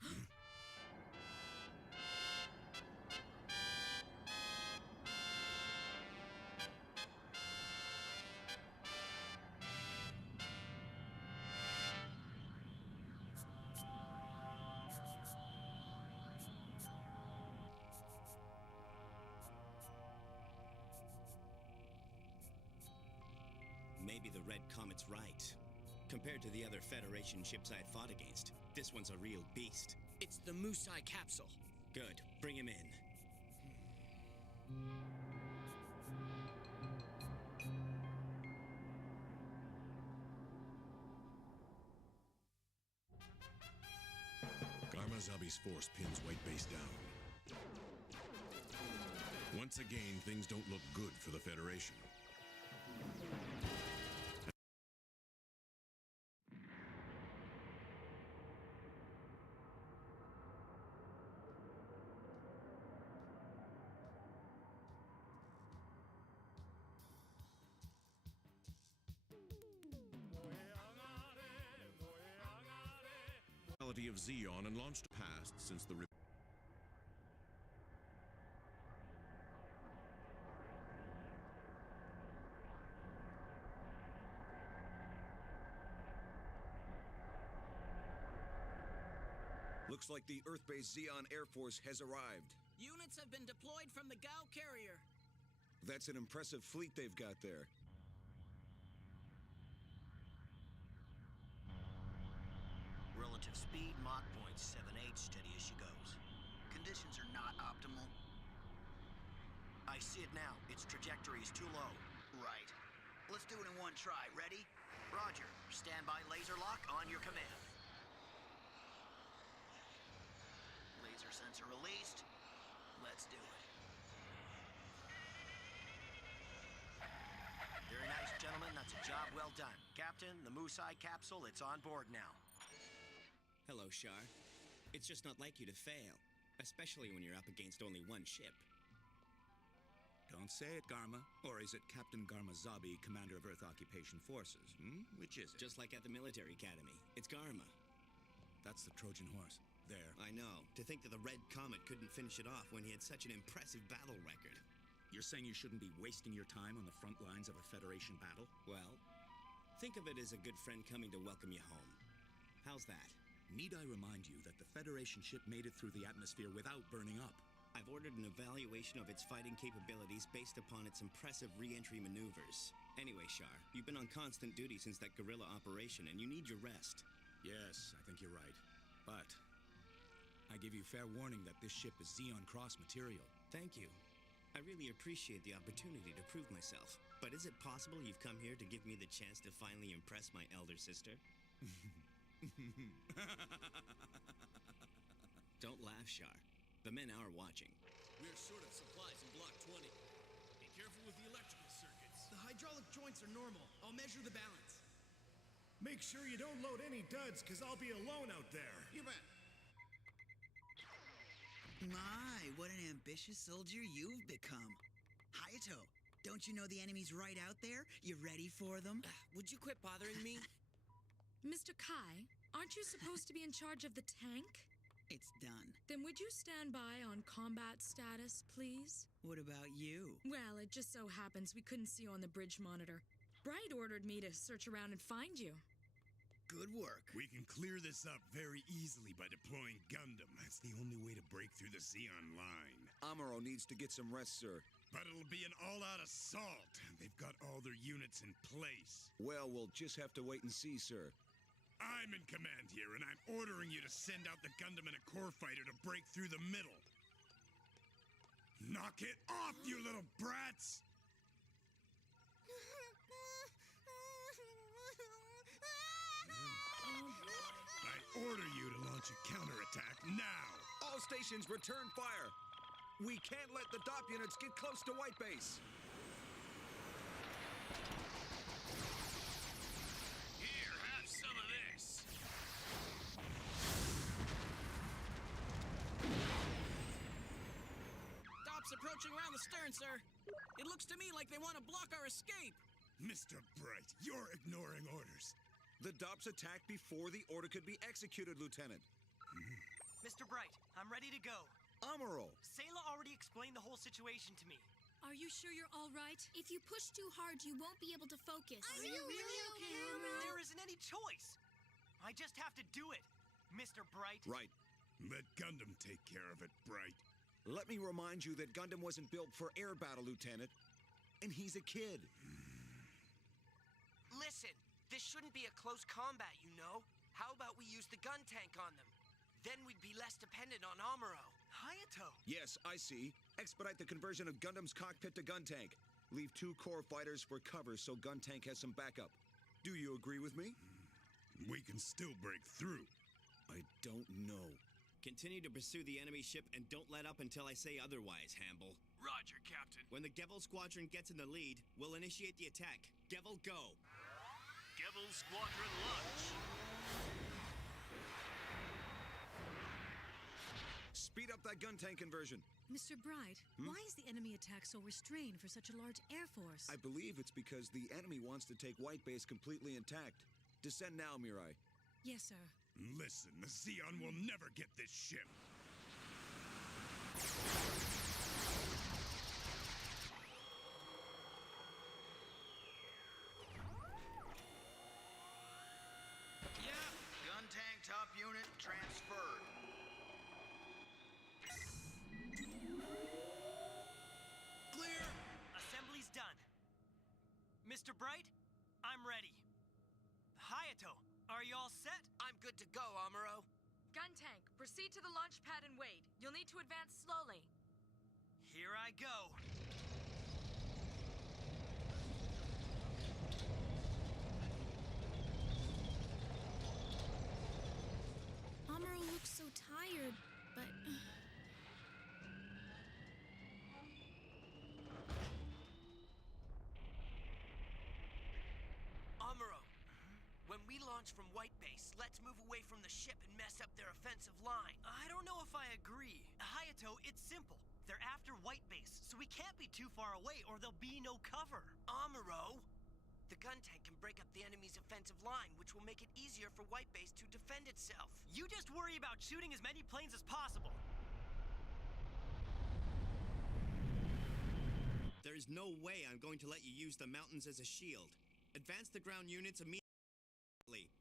Maybe the Red Comet's right. Compared to the other Federation ships I'd fought against, this one's a real beast. It's the Musai capsule. Good. Bring him in. Kamizabi's force pins White Base down. Once again, things don't look good for the Federation. Of Xeon and launched past since the Looks like the Earth-based Xeon Air Force has arrived. Units have been deployed from the Gao carrier. That's an impressive fleet they've got there. Relative speed, Mach point 78, steady as she goes. Conditions are not optimal. I see it now. Its trajectory is too low. Right. Let's do it in one try. Ready? Roger. Standby laser lock on your command. Laser sensor released. Let's do it. Very nice, gentlemen. That's a job well done. Captain, the Musai capsule, it's on board now. Hello, Shar. It's just not like you to fail, especially when you're up against only one ship. Don't say it, Garma. Or is it Captain Garmazabi, Commander of Earth Occupation Forces? Which is it? Just like at the military academy. It's Garma. That's the Trojan horse. There. I know. To think that the Red Comet couldn't finish it off when he had such an impressive battle record. You're saying you shouldn't be wasting your time on the front lines of a Federation battle? Well, think of it as a good friend coming to welcome you home. How's that? Need I remind you that the Federation ship made it through the atmosphere without burning up? I've ordered an evaluation of its fighting capabilities based upon its impressive re-entry maneuvers. Anyway, Shar, you've been on constant duty since that guerrilla operation, and you need your rest. Yes, I think you're right. But I give you fair warning that this ship is Xeon Cross material. Thank you. I really appreciate the opportunity to prove myself. But is it possible you've come here to give me the chance to finally impress my elder sister? Don't laugh, Shar. The men are watching. We're short of supplies in Block 20. Be careful with the electrical circuits. The hydraulic joints are normal. I'll measure the balance. Make sure you don't load any duds, because I'll be alone out there. You bet. My, what an ambitious soldier you've become. Hayato, don't you know the enemy's right out there? You ready for them? Would you quit bothering me? Mr. Kai, aren't you supposed to be in charge of the tank? It's done. Then would you stand by on combat status, please? What about you? Well, it just so happens we couldn't see you on the bridge monitor. Bright ordered me to search around and find you. Good work. We can clear this up very easily by deploying Gundam. That's the only way to break through the Xeon line. Amuro needs to get some rest, sir. But it'll be an all-out assault. They've got all their units in place. Well, we'll just have to wait and see, sir. I'm in command here, and I'm ordering you to send out the Gundam and a core fighter to break through the middle. Knock it off, you little brats! I order you to launch a counterattack now! All stations return fire! We can't let the DOP units get close to White Base! Here, have some of this. DOP's approaching around the stern, sir. It looks to me like they want to block our escape. Mr. Bright, you're ignoring orders. The DOPs attacked before the order could be executed, Lieutenant. Mr. Bright, I'm ready to go. Amuro! Sayla already explained the whole situation to me. Are you sure you're all right? If you push too hard, you won't be able to focus. Are you really okay, Amuro? There isn't any choice. I just have to do it, Mr. Bright. Right. Let Gundam take care of it, Bright. Let me remind you that Gundam wasn't built for air battle, Lieutenant. And he's a kid. Listen, this shouldn't be a close combat, you know? How about we use the gun tank on them? Then we'd be less dependent on Amuro. Hayato! Yes, I see. Expedite the conversion of Gundam's cockpit to gun tank. Leave 2 core fighters for cover so gun tank has some backup. Do you agree with me? We can still break through. I don't know. Continue to pursue the enemy ship and don't let up until I say otherwise, Hamble. Roger, Captain. When the Gevel Squadron gets in the lead, we'll initiate the attack. Gevel, go! Gevel Squadron launch. Speed up that gun tank conversion. Mr. Bright, why is the enemy attack so restrained for such a large air force? I believe it's because the enemy wants to take White Base completely intact. Descend now, Mirai. Yes, sir. Listen, the Zeon will never get this ship. Yeah, gun tank top unit transferred. Clear! Assembly's done. Mr. Bright, I'm ready. Hayato, are you all set? I'm good to go, Amuro. Gun tank, proceed to the launch pad and wait. You'll need to advance slowly. Here I go. Amuro looks so tired, but... Amuro, when we launch from White Base, let's move away from the ship and mess up their offensive line. I don't know if I agree. Hayato, it's simple. They're after White Base, so we can't be too far away or there'll be no cover. Amuro, the gun tank can break up the enemy's offensive line, which will make it easier for White Base to defend itself. You just worry about shooting as many planes as possible. There is no way I'm going to let you use the mountains as a shield. Advance the ground units immediately.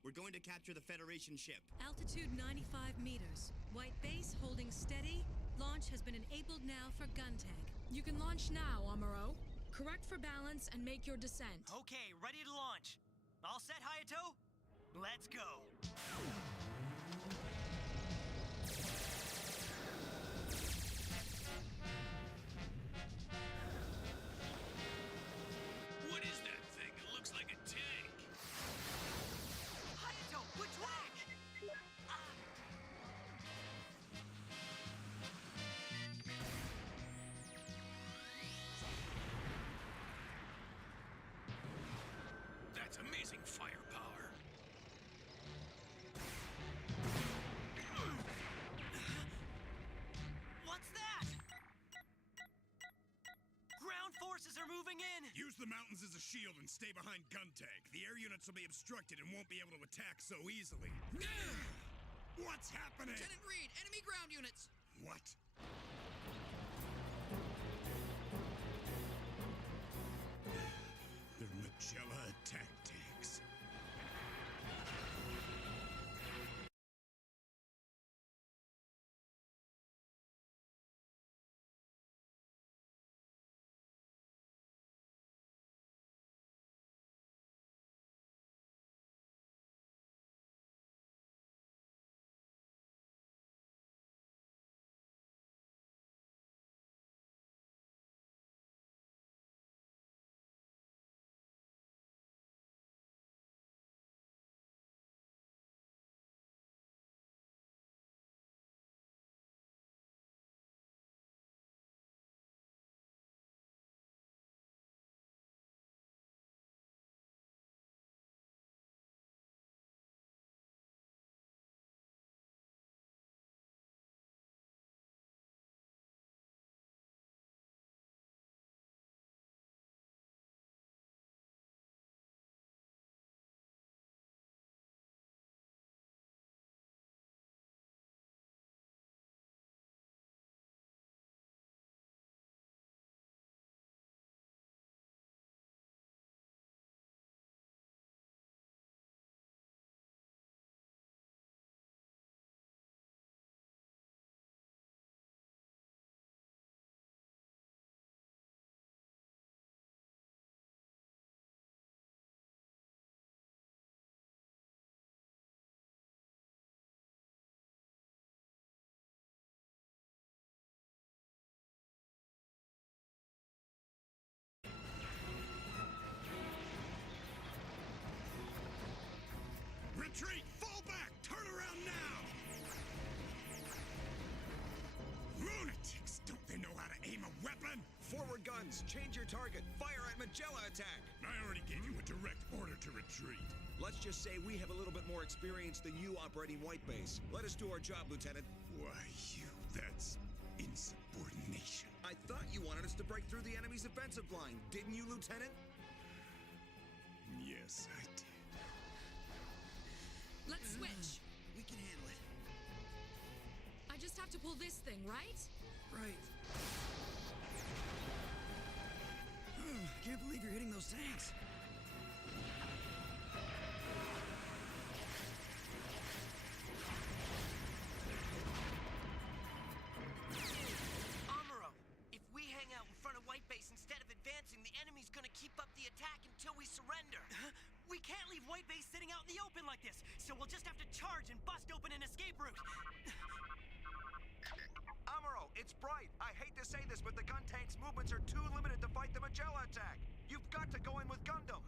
We're going to capture the Federation ship. Altitude 95 meters. White Base holding steady. Launch has been enabled now for gun tank. You can launch now, Amuro. Correct for balance and make your descent. Okay, ready to launch. All set, Hayato? Let's go. What is that thing? It looks like a tank. Hayato, which way? That's amazing firepower. What's that? Ground forces are moving in. Use the mountains as a shield and stay behind gun tank. The air units will be obstructed and won't be able to attack so easily. What's happening? Lieutenant Reed, enemy ground units! What? They're Magella attack tanks. Retreat! Fall back! Turn around now! Forward guns, change your target, fire at Magella attack. I already gave you a direct order to retreat. Let's just say we have a little bit more experience than you operating White Base. Let us do our job, Lieutenant. Why, that's insubordination. I thought you wanted us to break through the enemy's offensive line, didn't you, Lieutenant? Yes, I did. Let's switch. We can handle it. I just have to pull this thing, right? Right. I can't believe you're hitting those tanks. Amuro, if we hang out in front of White Base instead of advancing, the enemy's gonna keep up the attack until we surrender. We can't leave White Base sitting out in the open like this, so we'll just have to charge and bust open an escape route. Amuro, it's Bright. I hate to say this, but the gun tank's movements are too limited to fight the Magella attack. You've got to go in with Gundam.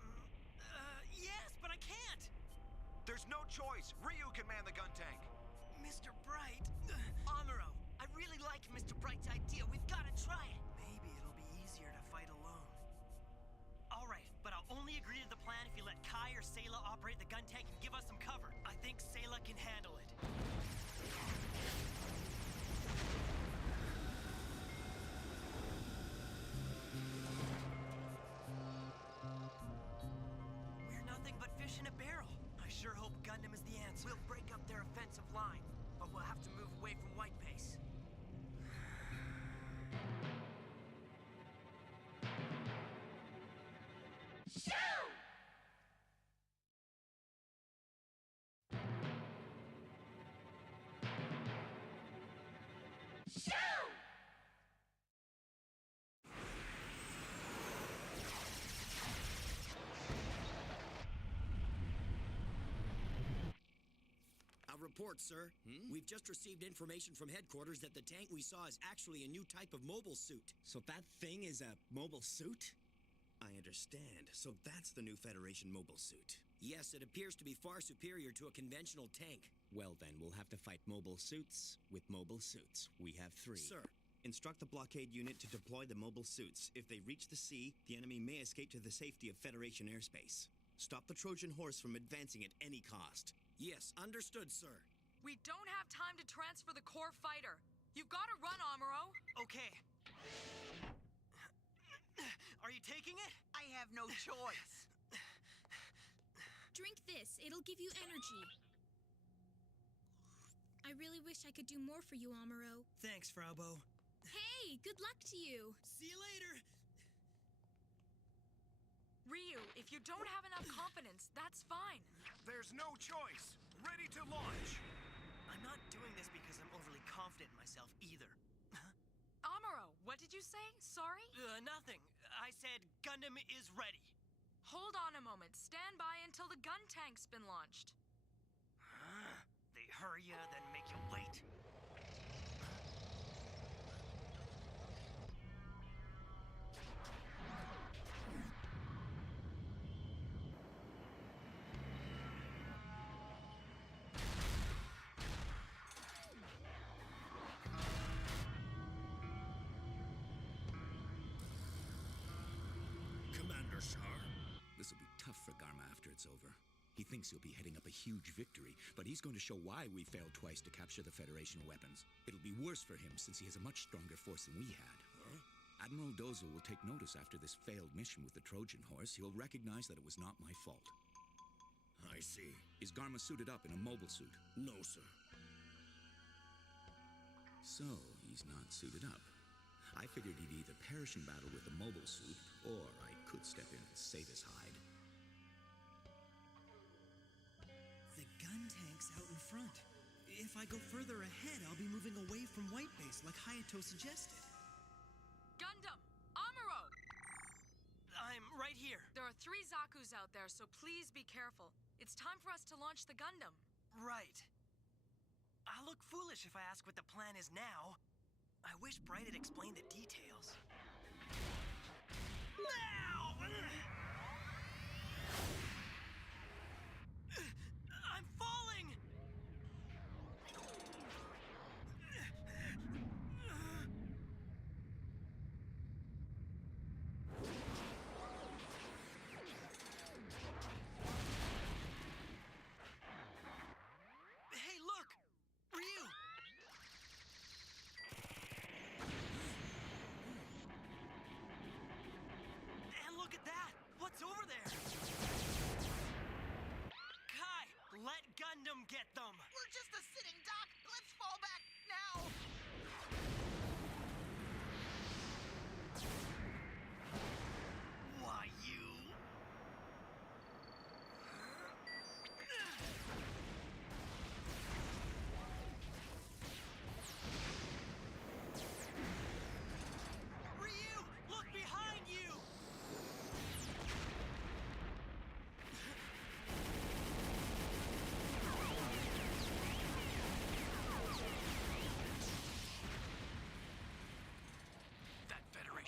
Yes, but I can't. There's no choice. Ryu can man the gun tank. Mr. Bright. Amuro, I really like Mr. Bright's idea. We've got to try it. Maybe it'll be easier to fight alone. All right, but I'll only agree to the plan if you let Kai or Sayla operate the gun tank and give us some cover. I think Sayla can handle it. We're nothing but fish in a barrel. I sure hope Gundam is the answer. We'll break up their offensive line, but we'll have to move away from White Base. Report, sir. We've just received information from headquarters that the tank we saw is actually a new type of mobile suit. So that thing is a mobile suit? I understand. So that's the new Federation mobile suit. Yes, it appears to be far superior to a conventional tank. Well then, we'll have to fight mobile suits with mobile suits. We have 3. Sir. Instruct the blockade unit to deploy the mobile suits. If they reach the sea, the enemy may escape to the safety of Federation airspace. Stop the Trojan horse from advancing at any cost. Yes, understood, sir. We don't have time to transfer the core fighter. You've got to run, Amuro. Okay. Are you taking it? I have no choice. Drink this. It'll give you energy. I really wish I could do more for you, Amuro. Thanks, Fraubo. Hey, good luck to you. See you later. Ryu, if you don't have enough confidence, that's fine. There's no choice. Ready to launch. I'm not doing this because I'm overly confident in myself either. Amuro, what did you say? Sorry? Nothing. I said Gundam is ready. Hold on a moment. Stand by until the gun tank's been launched. They hurry ya, then make you wait. This'll be tough for Garma after it's over. He thinks he'll be heading up a huge victory, but he's going to show why we failed twice to capture the Federation weapons. It'll be worse for him since he has a much stronger force than we had. Admiral Dozo will take notice after this failed mission with the Trojan horse. He'll recognize that it was not my fault. I see. Is Garma suited up in a mobile suit? No, sir. So, he's not suited up. I figured he'd either perish in battle with the mobile suit, or I could step in and save his hide. The gun tank's out in front. If I go further ahead, I'll be moving away from White Base, like Hayato suggested. Gundam! Amuro! I'm right here. There are 3 Zakus out there, so please be careful. It's time for us to launch the Gundam. Right. I'll look foolish if I ask what the plan is now. I wish Bright had explained the details. Now! I'm falling!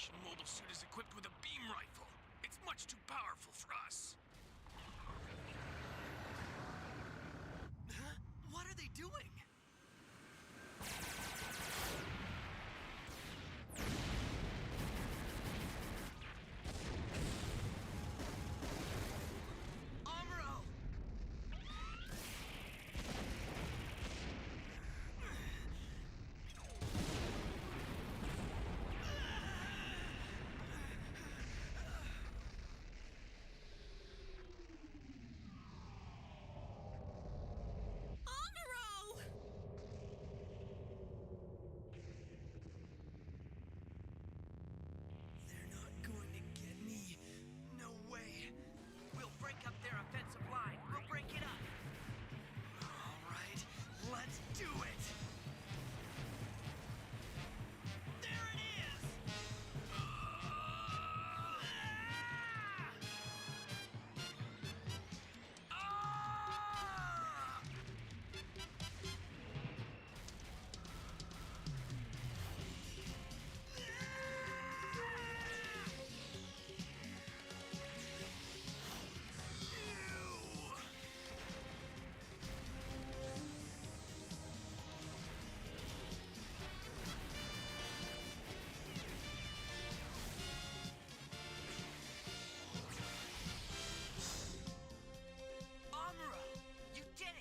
Federation mobile suit is equipped with a beam rifle. It's much too powerful for us. Huh? What are they doing? Amuro! They're not going to get me. No way. We'll break up their offensive line. We'll break it up. All right, let's do it. There it is. Amuro, you did it.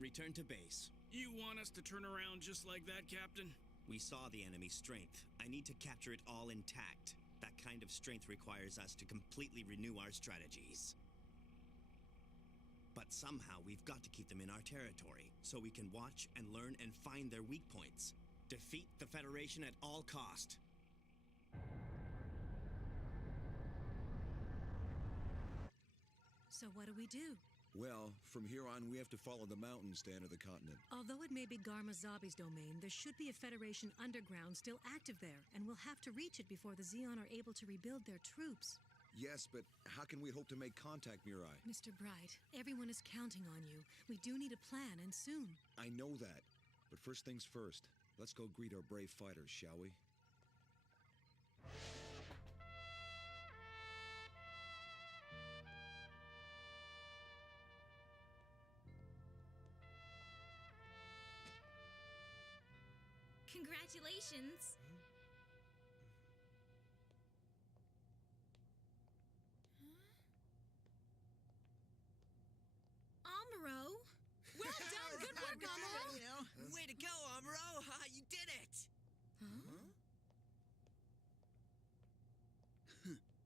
Return to base. You want us to turn around just like that, Captain? We saw the enemy's strength. I need to capture it all intact. That kind of strength requires us to completely renew our strategies. But somehow we've got to keep them in our territory, so we can watch and learn and find their weak points. Defeat the Federation at all cost. So what do we do? Well, from here on, we have to follow the mountains to enter the continent. Although it may be Garma Zabi's domain, there should be a Federation underground still active there, and we'll have to reach it before the Zeon are able to rebuild their troops. Yes, but how can we hope to make contact, Mirai? Mr. Bright, everyone is counting on you. We do need a plan, and soon. I know that. But first things first, let's go greet our brave fighters, shall we? Congratulations. Amuro? Well done! Good work, Amuro! You know? Way to go, Amuro! You did it!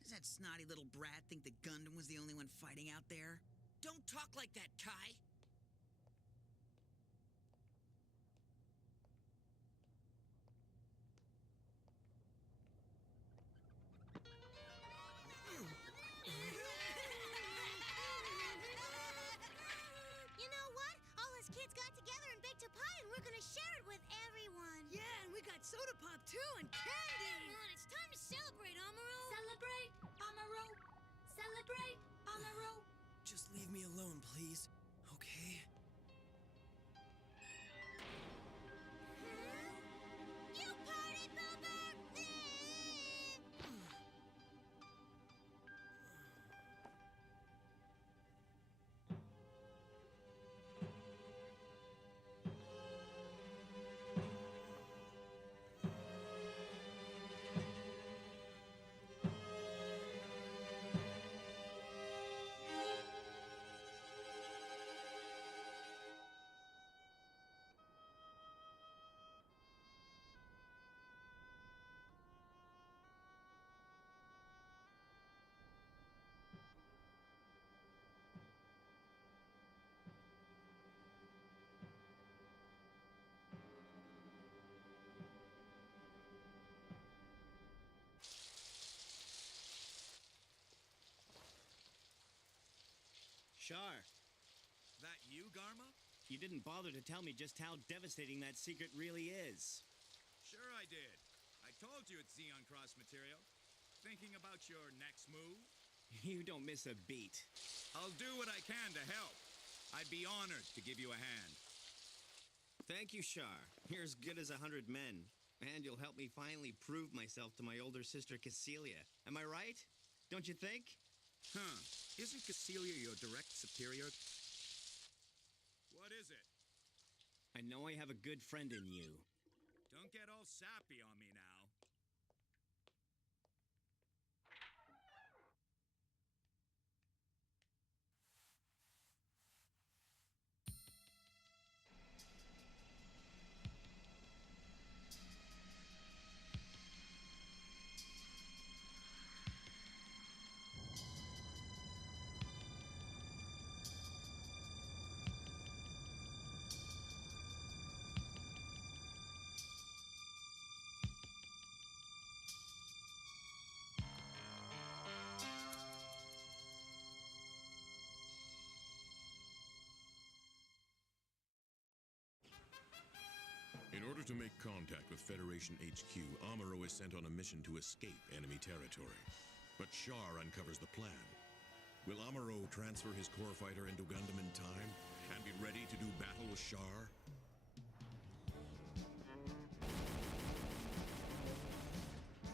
Does that snotty little brat think that Gundam was the only one fighting out there? Don't talk like that, Kai. You know what? All us kids got together and baked a pie, and we're gonna share it with everyone. Yeah, and we got soda pop too, and candy! Come on, it's time to celebrate, Amuro. Celebrate, Amuro! Celebrate, Amuro! Just leave me alone, please. Okay? You party pooper! Shar. That you, Garma? You didn't bother to tell me just how devastating that secret really is. Sure I did. I told you it's Xeon Cross material. Thinking about your next move? You don't miss a beat. I'll do what I can to help. I'd be honored to give you a hand. Thank you, Shar. You're as good as 100 men. And you'll help me finally prove myself to my older sister, Cassilia. Am I right? Don't you think? Huh. Isn't Cassilia your direct superior? What is it? I know I have a good friend in you. Don't get all sappy on me now. In order to make contact with Federation HQ, Amuro is sent on a mission to escape enemy territory. But Shar uncovers the plan. Will Amuro transfer his core fighter into Gundam in time and be ready to do battle with Shar?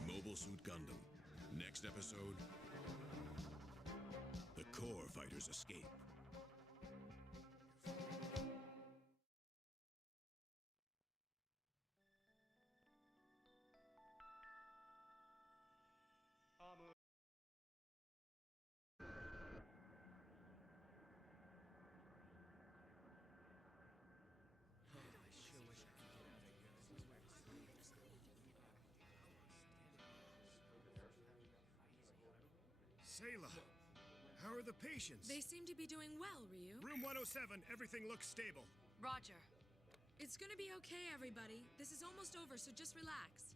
Mobile Suit Gundam. Next episode, the core fighters escape. Sayla, how are the patients? They seem to be doing well, Ryu. Room 107, everything looks stable. Roger. It's gonna be okay, everybody. This is almost over, so just relax.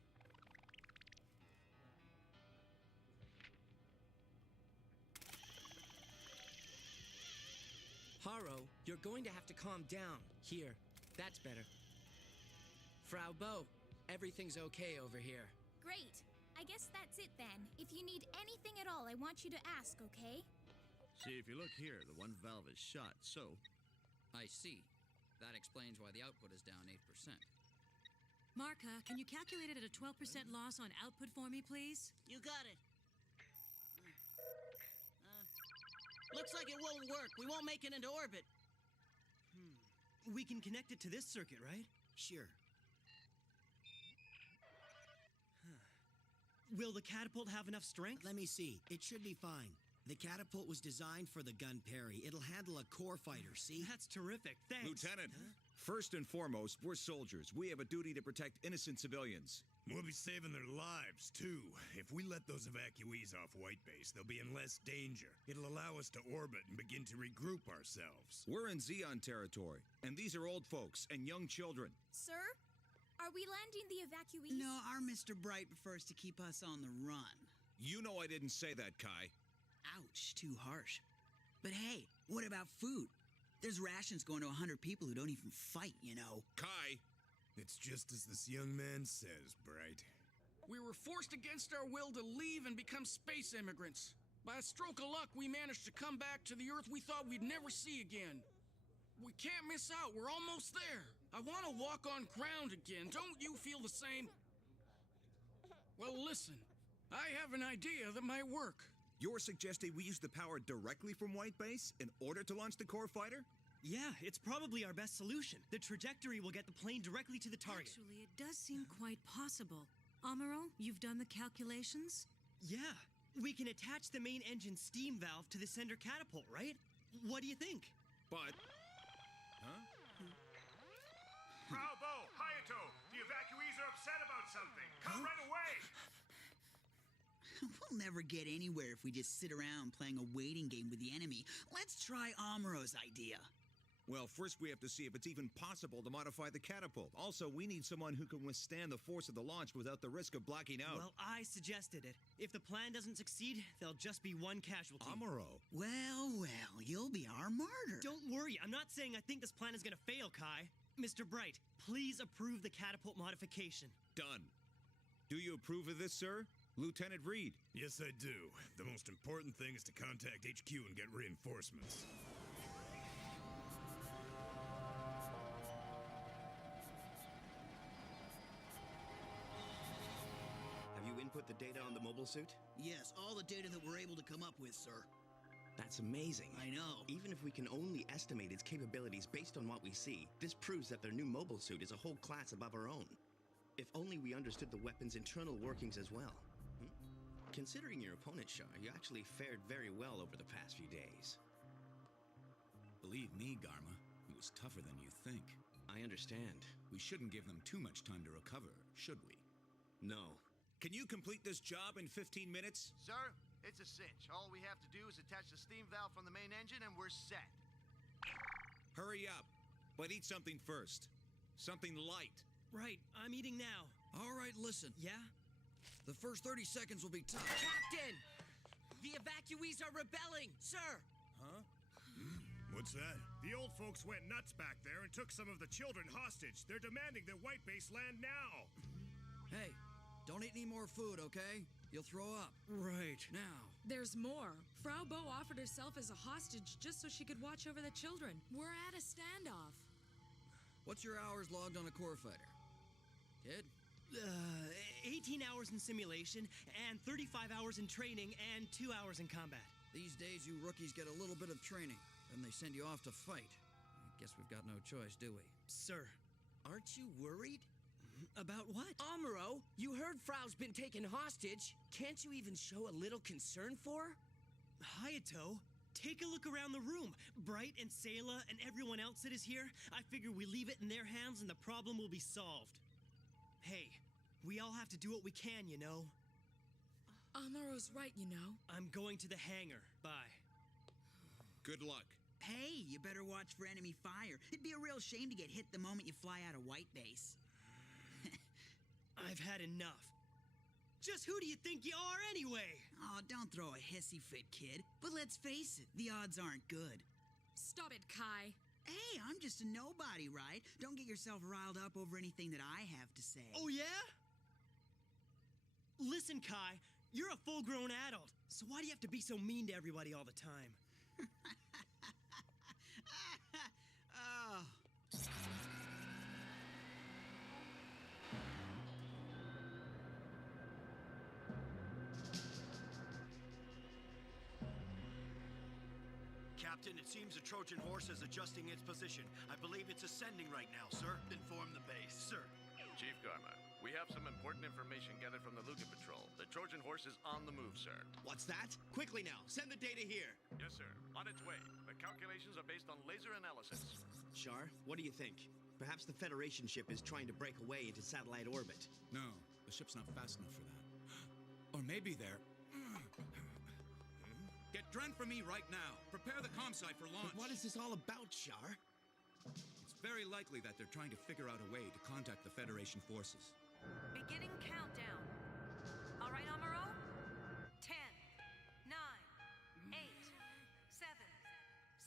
Haro, you're going to have to calm down. Here, that's better. Frau Bo, everything's okay over here. Great. I guess that's it then. If you need anything at all, I want you to ask, okay? See, if you look here, the one valve is shot, so... I see. That explains why the output is down 8%. Marka, can you calculate it at a 12% loss on output for me, please? You got it. Looks like it won't work. We won't make it into orbit. We can connect it to this circuit, right? Sure. Will the catapult have enough strength? Let me see. It should be fine. The catapult was designed for the gun parry. It'll handle a core fighter, see? That's terrific. Thanks. Lieutenant, first and foremost, we're soldiers. We have a duty to protect innocent civilians. We'll be saving their lives, too. If we let those evacuees off White Base, they'll be in less danger. It'll allow us to orbit and begin to regroup ourselves. We're in Xeon territory, and these are old folks and young children. Sir? Are we landing the evacuees? No, our Mr. Bright prefers to keep us on the run. You know I didn't say that, Kai. Ouch, too harsh. But hey, what about food? There's rations going to 100 people who don't even fight, you know. Kai! It's just as this young man says, Bright. We were forced against our will to leave and become space immigrants. By a stroke of luck, we managed to come back to the Earth we thought we'd never see again. We can't miss out. We're almost there. I want to walk on ground again. Don't you feel the same? Well, listen. I have an idea that might work. You're suggesting we use the power directly from White Base in order to launch the core fighter? Yeah, it's probably our best solution. The trajectory will get the plane directly to the target. Actually, it does seem quite possible. Amuro, you've done the calculations? Yeah. We can attach the main engine steam valve to the sender catapult, right? What do you think? But... Huh? Bravo, Hayato! The evacuees are upset about something. Come right away! We'll never get anywhere if we just sit around playing a waiting game with the enemy. Let's try Amuro's idea. Well, first we have to see if it's even possible to modify the catapult. Also, we need someone who can withstand the force of the launch without the risk of blacking out. Well, I suggested it. If the plan doesn't succeed, there'll just be one casualty. Amuro. Well, you'll be our martyr. Don't worry, I'm not saying I think this plan is gonna fail, Kai. Mr. Bright, please approve the catapult modification. Done. Do you approve of this, sir? Lieutenant Reed. Yes, I do. The most important thing is to contact HQ and get reinforcements. Have you input the data on the mobile suit? Yes, all the data that we're able to come up with, sir. That's amazing. I know. Even if we can only estimate its capabilities based on what we see, this proves that their new mobile suit is a whole class above our own. If only we understood the weapon's internal workings as well. Considering your opponent, Shah, you actually fared very well over the past few days. Believe me, Garma, it was tougher than you think. I understand. We shouldn't give them too much time to recover, should we? No. Can you complete this job in 15 minutes? Sir, it's a cinch. All we have to do is attach the steam valve from the main engine and we're set. Hurry up, but eat something first. Something light. Right, I'm eating now. All right, listen. Yeah? The first 30 seconds will be tough. Captain! The evacuees are rebelling, sir! Huh? What's that? The old folks went nuts back there and took some of the children hostage. They're demanding their White Base land now. Hey, don't eat any more food, okay? You'll throw up. Right. Now. There's more. Frau Bo offered herself as a hostage just so she could watch over the children. We're at a standoff. What's your hours logged on a core fighter? Kid? 18 hours in simulation, and 35 hours in training, and 2 hours in combat. These days, you rookies get a little bit of training, then they send you off to fight. I guess we've got no choice, do we? Sir. Aren't you worried? About what? Amuro, you heard Frau's been taken hostage. Can't you even show a little concern for her? Hayato, take a look around the room. Bright and Sayla and everyone else that is here, I figure we leave it in their hands and the problem will be solved. Hey, we all have to do what we can, you know? Amuro's right, you know. I'm going to the hangar. Bye. Good luck. Hey, you better watch for enemy fire. It'd be a real shame to get hit the moment you fly out of White Base. I've had enough. Just who do you think you are anyway? Oh, don't throw a hissy fit, kid. But let's face it, the odds aren't good. Stop it, Kai. Hey, I'm just a nobody, right? Don't get yourself riled up over anything that I have to say. Oh, yeah? Listen, Kai, you're a full-grown adult, so why do you have to be so mean to everybody all the time? Oh. Captain, it seems the Trojan horse is adjusting its position. I believe it's ascending right now, sir. Inform the base. Sir. Chief Garma, we have some important information gathered from the Luca Patrol. The Trojan horse is on the move, sir. What's that? Quickly now, send the data here. Yes, sir. On its way. The calculations are based on laser analysis. Shar, what do you think? Perhaps the Federation ship is trying to break away into satellite orbit. No, the ship's not fast enough for that. Or maybe they're... Get Dren for me right now. Prepare the comm site for launch. But what is this all about, Shar? It's very likely that they're trying to figure out a way to contact the Federation forces. Beginning countdown. All right, Amuro? 10, 9, 8, 7,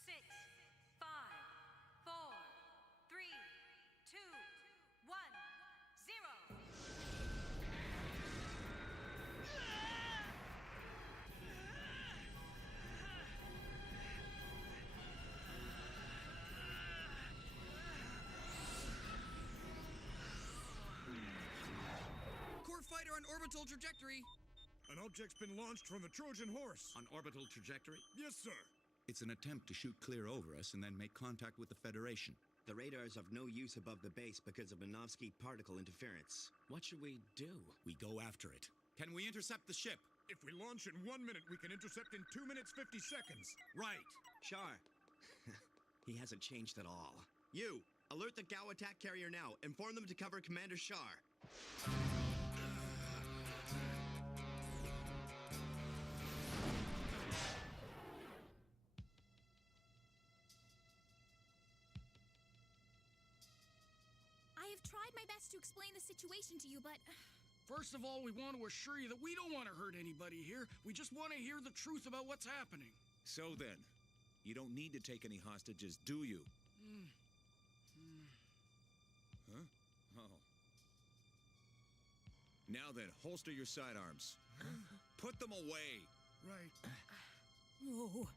6, 5, 4, 3, 2, 1, 0. Core fighter on orbital trajectory. An object's been launched from the Trojan horse. On orbital trajectory? Yes, sir. It's an attempt to shoot clear over us and then make contact with the Federation. The radar is of no use above the base because of Minovsky particle interference. What should we do? We go after it. Can we intercept the ship? If we launch in 1 minute, we can intercept in 2 minutes 50 seconds. Right. Shar. He hasn't changed at all. You, alert the Gao attack carrier now. Inform them to cover Commander Shar. I've tried my best to explain the situation to you, but... First of all, we want to assure you that we don't want to hurt anybody here. We just want to hear the truth about what's happening. So then, you don't need to take any hostages, do you? Huh? Oh. Now then, holster your sidearms. Put them away. Right. Oh,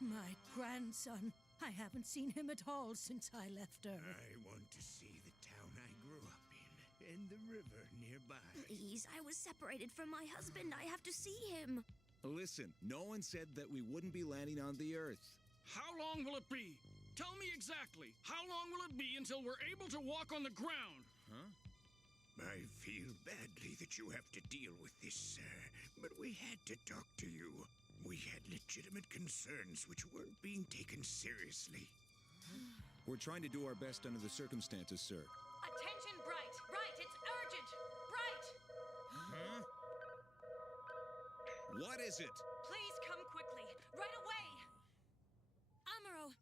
my grandson. I haven't seen him at all since I left Earth. I want to see the town I grew up in, and the river nearby. Please, I was separated from my husband. I have to see him. Listen, no one said that we wouldn't be landing on the Earth. How long will it be? Tell me exactly. How long will it be until we're able to walk on the ground? Huh? I feel badly that you have to deal with this, sir, but we had to talk to you. We had legitimate concerns which weren't being taken seriously. We're trying to do our best under the circumstances, sir. Attention, Bright! Bright, it's urgent! Bright! Huh? What is it? Please come quickly, right away! Amuro,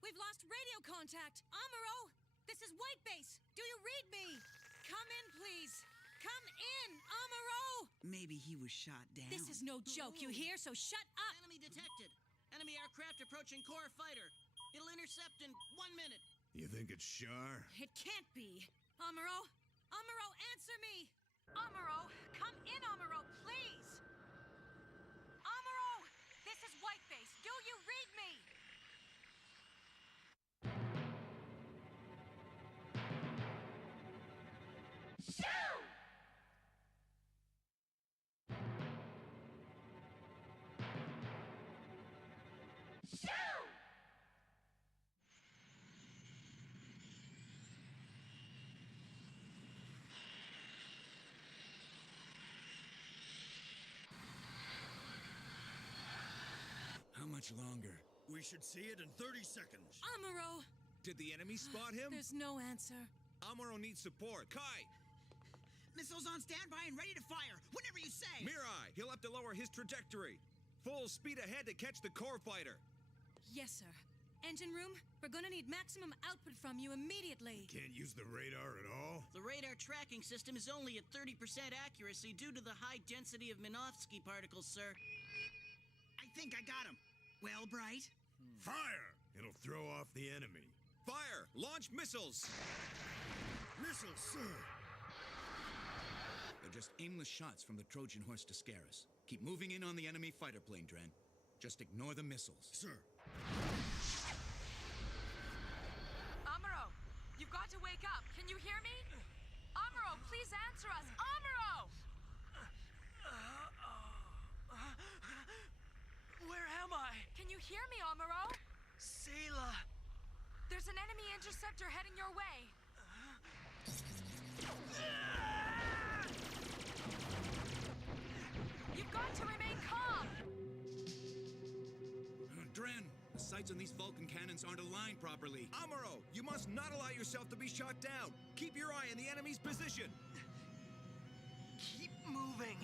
we've lost radio contact. Amuro, this is White Base. Do you read me? Come in, please. Come in, Amuro! Maybe he was shot down. This is no joke, you hear? So shut up! Enemy detected. Enemy aircraft approaching core fighter. It'll intercept in 1 minute. You think it's Shar? It can't be. Amuro! Amuro, answer me! Amuro, come in, Amuro, please! Amuro, this is White Base. Do you read me? Shoot! Shoot! How much longer? We should see it in 30 seconds. Amuro! Did the enemy spot him? There's no answer. Amuro needs support. Kai! Missiles on standby and ready to fire, whenever you say. Mirai! He'll have to lower his trajectory. Full speed ahead to catch the core fighter. Yes, sir. Engine room, we're gonna need maximum output from you immediately. Can't use the radar at all? The radar tracking system is only at 30% accuracy due to the high density of Minovsky particles, sir. I think I got him. Well, Bright? Fire! It'll throw off the enemy. Fire! Launch missiles! Missiles, sir! They're just aimless shots from the Trojan horse to scare us. Keep moving in on the enemy fighter plane, Dren. Just ignore the missiles. Sir. Amuro, you've got to wake up. Can you hear me? Amuro, please answer us. Amuro! Where am I? Can you hear me, Amuro? Sayla. There's an enemy interceptor heading your way. You've got to remain calm. Dren, the sights on these Vulcan cannons aren't aligned properly. Amuro, you must not allow yourself to be shot down. Keep your eye on the enemy's position. Keep moving.